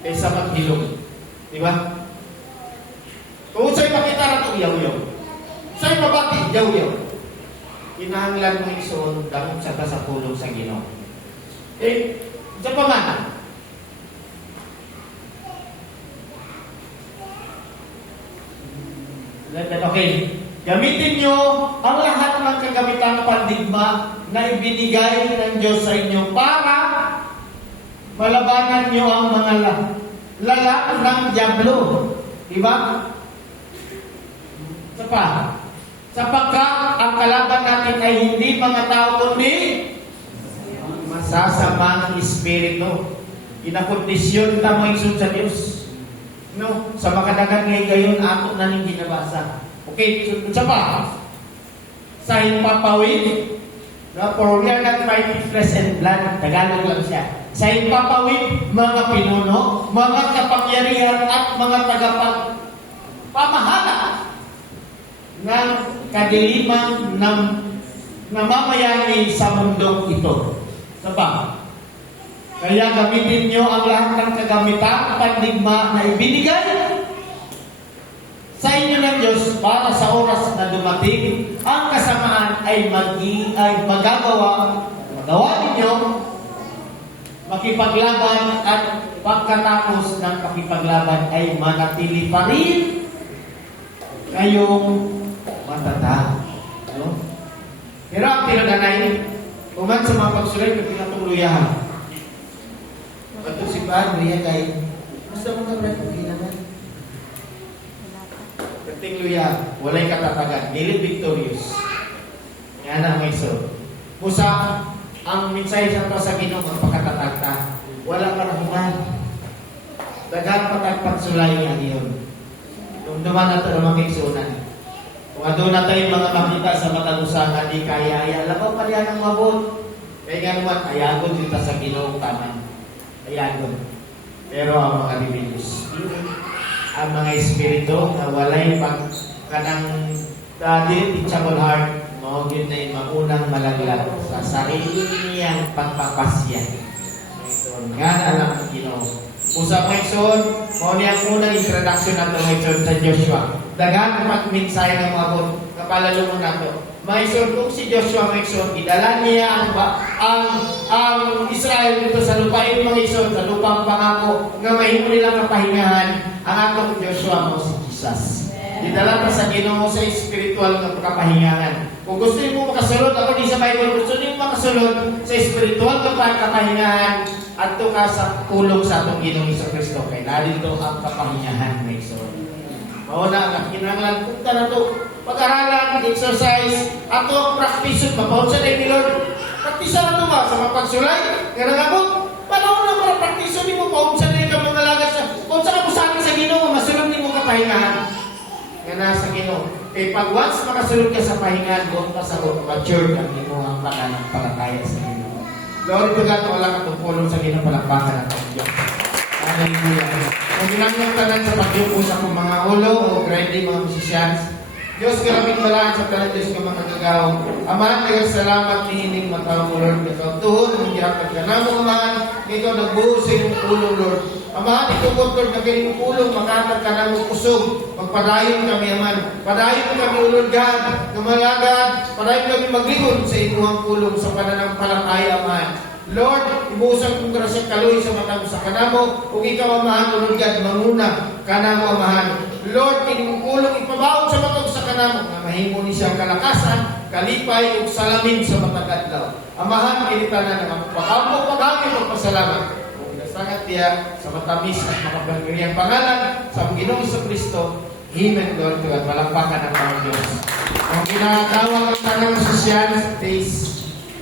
Kaysa maghilom. Di ba? Kung sa'yo makita na ito, uyaw-uyaw. Sa'yo mabati, uyaw-uyaw. Kinahanglan mo isuon, damog sa pulong sa Ginoo. Diyan pa man. Okay. Gamitin nyo ang lahat ng kagamitang pandigma na ibinigay ng Diyos sa inyo para malabanan nyo ang mga lalaki ng Diablo. Diba? Isa pa. Sapagkat ang kalaban natin ay hindi mga tao kundi masasamang espiritu. Inakondisyon ta mo isod sa Diyos. No? Sa makadagan ngayon gayon, ako na ning ginabasa. Okay, so pa. Sa himpapawid, no, for we are not fighting flesh and blood, Tagalog lang siya. Sa himpapawid, mga pinuno, mga kapangyarihan at mga tagapagpamahala ng kadiliman ng namamayani sa mundong ito. So pa. Kaya gamitin nyo ang lahat ng kagamitan, pandigma na ibinigay sa inyo ng Diyos para sa oras na dumating, ang kasamaan ay magawa ninyo makipaglaban at pagkatapos ng pakipaglaban ay manatili pa rin kayong matatag. No? Pero ang tinaganay, uman sa mga pagsulay ng pinatuluyahan. Pagod si Padre, kay basta mga brad, naman. Kating luya, walay katatagan, dili victorious. Yan ang may so. Musa, ang minsay sa to sa Ginoo magpakatatagta. Wala ka na human. Daghang patagpagsulay nga iyon. Kung duman na ito na makiksunan. Kung adun na tayo mga makita sa matagusahan, di kaya, labaw pa riyan ang mabot. Kaya nga naman, ayagon dito sa Ginoo taman. Ayagon. Pero ang mga rebellious, ang mga espiritu na walay pag kanang dili teachable heart, maugid na yung maunang malaglag sa sarili niyang pagpapasya. So, nga alam ang Ginoo. Usap mo ikson, mo niyang unang introduction na ito sa Joshua. Dagan magminsay ng mga kapalalo mo nato. Maison kung si Joshua maison, idala niya ang Israel dito sa lupain maison, sa lupang pangako, nga mahimo nilang kapahingahan ang atong Joshua mo si Jesus. Idala ta sa Ginoo sa espiritual nga kapahingahan. Kung gusto mo makasulod, ako di sa Bible, gusto niyo makasulod sa espiritual nga kapahingahan, adto ka sa kulong sa atong Ginoong Kristo kay dito ang kapahingahan maison. Mao na kinahanglan punta na to pag-aralan, exercise, ato ang practice mapaon sa day ni Lord. Practice na to ba sa mapagsulay? Nga nangabot, panahon na para practice ni mo paon sa day ka mga lagas sa kung sa kapusahan sa Ginoo masulod nimo ka pahingahan. Nga nasa Ginoo. Kay pag once makasulod ka sa pahingahan, doon ka sa mature ka nimo ang pananampalataya sa Ginoo. Lord, ito lang wala ka tungkulong sa Ginoo palakpakan at Diyos. Hallelujah. Kung ginamit tanan sa pagyuko sa kong mga ulo o grinding mga musicians, Diyos, karapit balaan sa tanan Diyos ng mga gagaw. Amahan, salamat ni hining matawang Lord. Ikaw tuhod, ang gihakat ka na mo, Amahan. Ikaw nagbuo sa iyong ulong, Lord. Amahan, ito po, Lord, na kayong ulong, makakat ka na mo kusog. Magpadayon kami, Aman. Padayon kami, ulong God, gumalagad. Padayon kami maglingon sa inyong ulong sa pananampalataya, Amahan. Lord, ibuusan kong grasya kaloy sa matang sa kanamo, ug ikaw amahan, Lord God, manguna, kanamo amahan. Lord, kinimulong ipabawod sa matang sa kanamo, na mahimo ni siya kalakasan, kalipay, ug salamin sa matang adlaw. Amahan, kinitanan ng pagkampo, magpasalamat. Kung nasangat niya sa matamis at makapangyariang pangalan, sa Ginoong Kristo, Amen, Lord God, malakpakan ang mga Diyos. Ang ginatawag ang tanang sosyal, face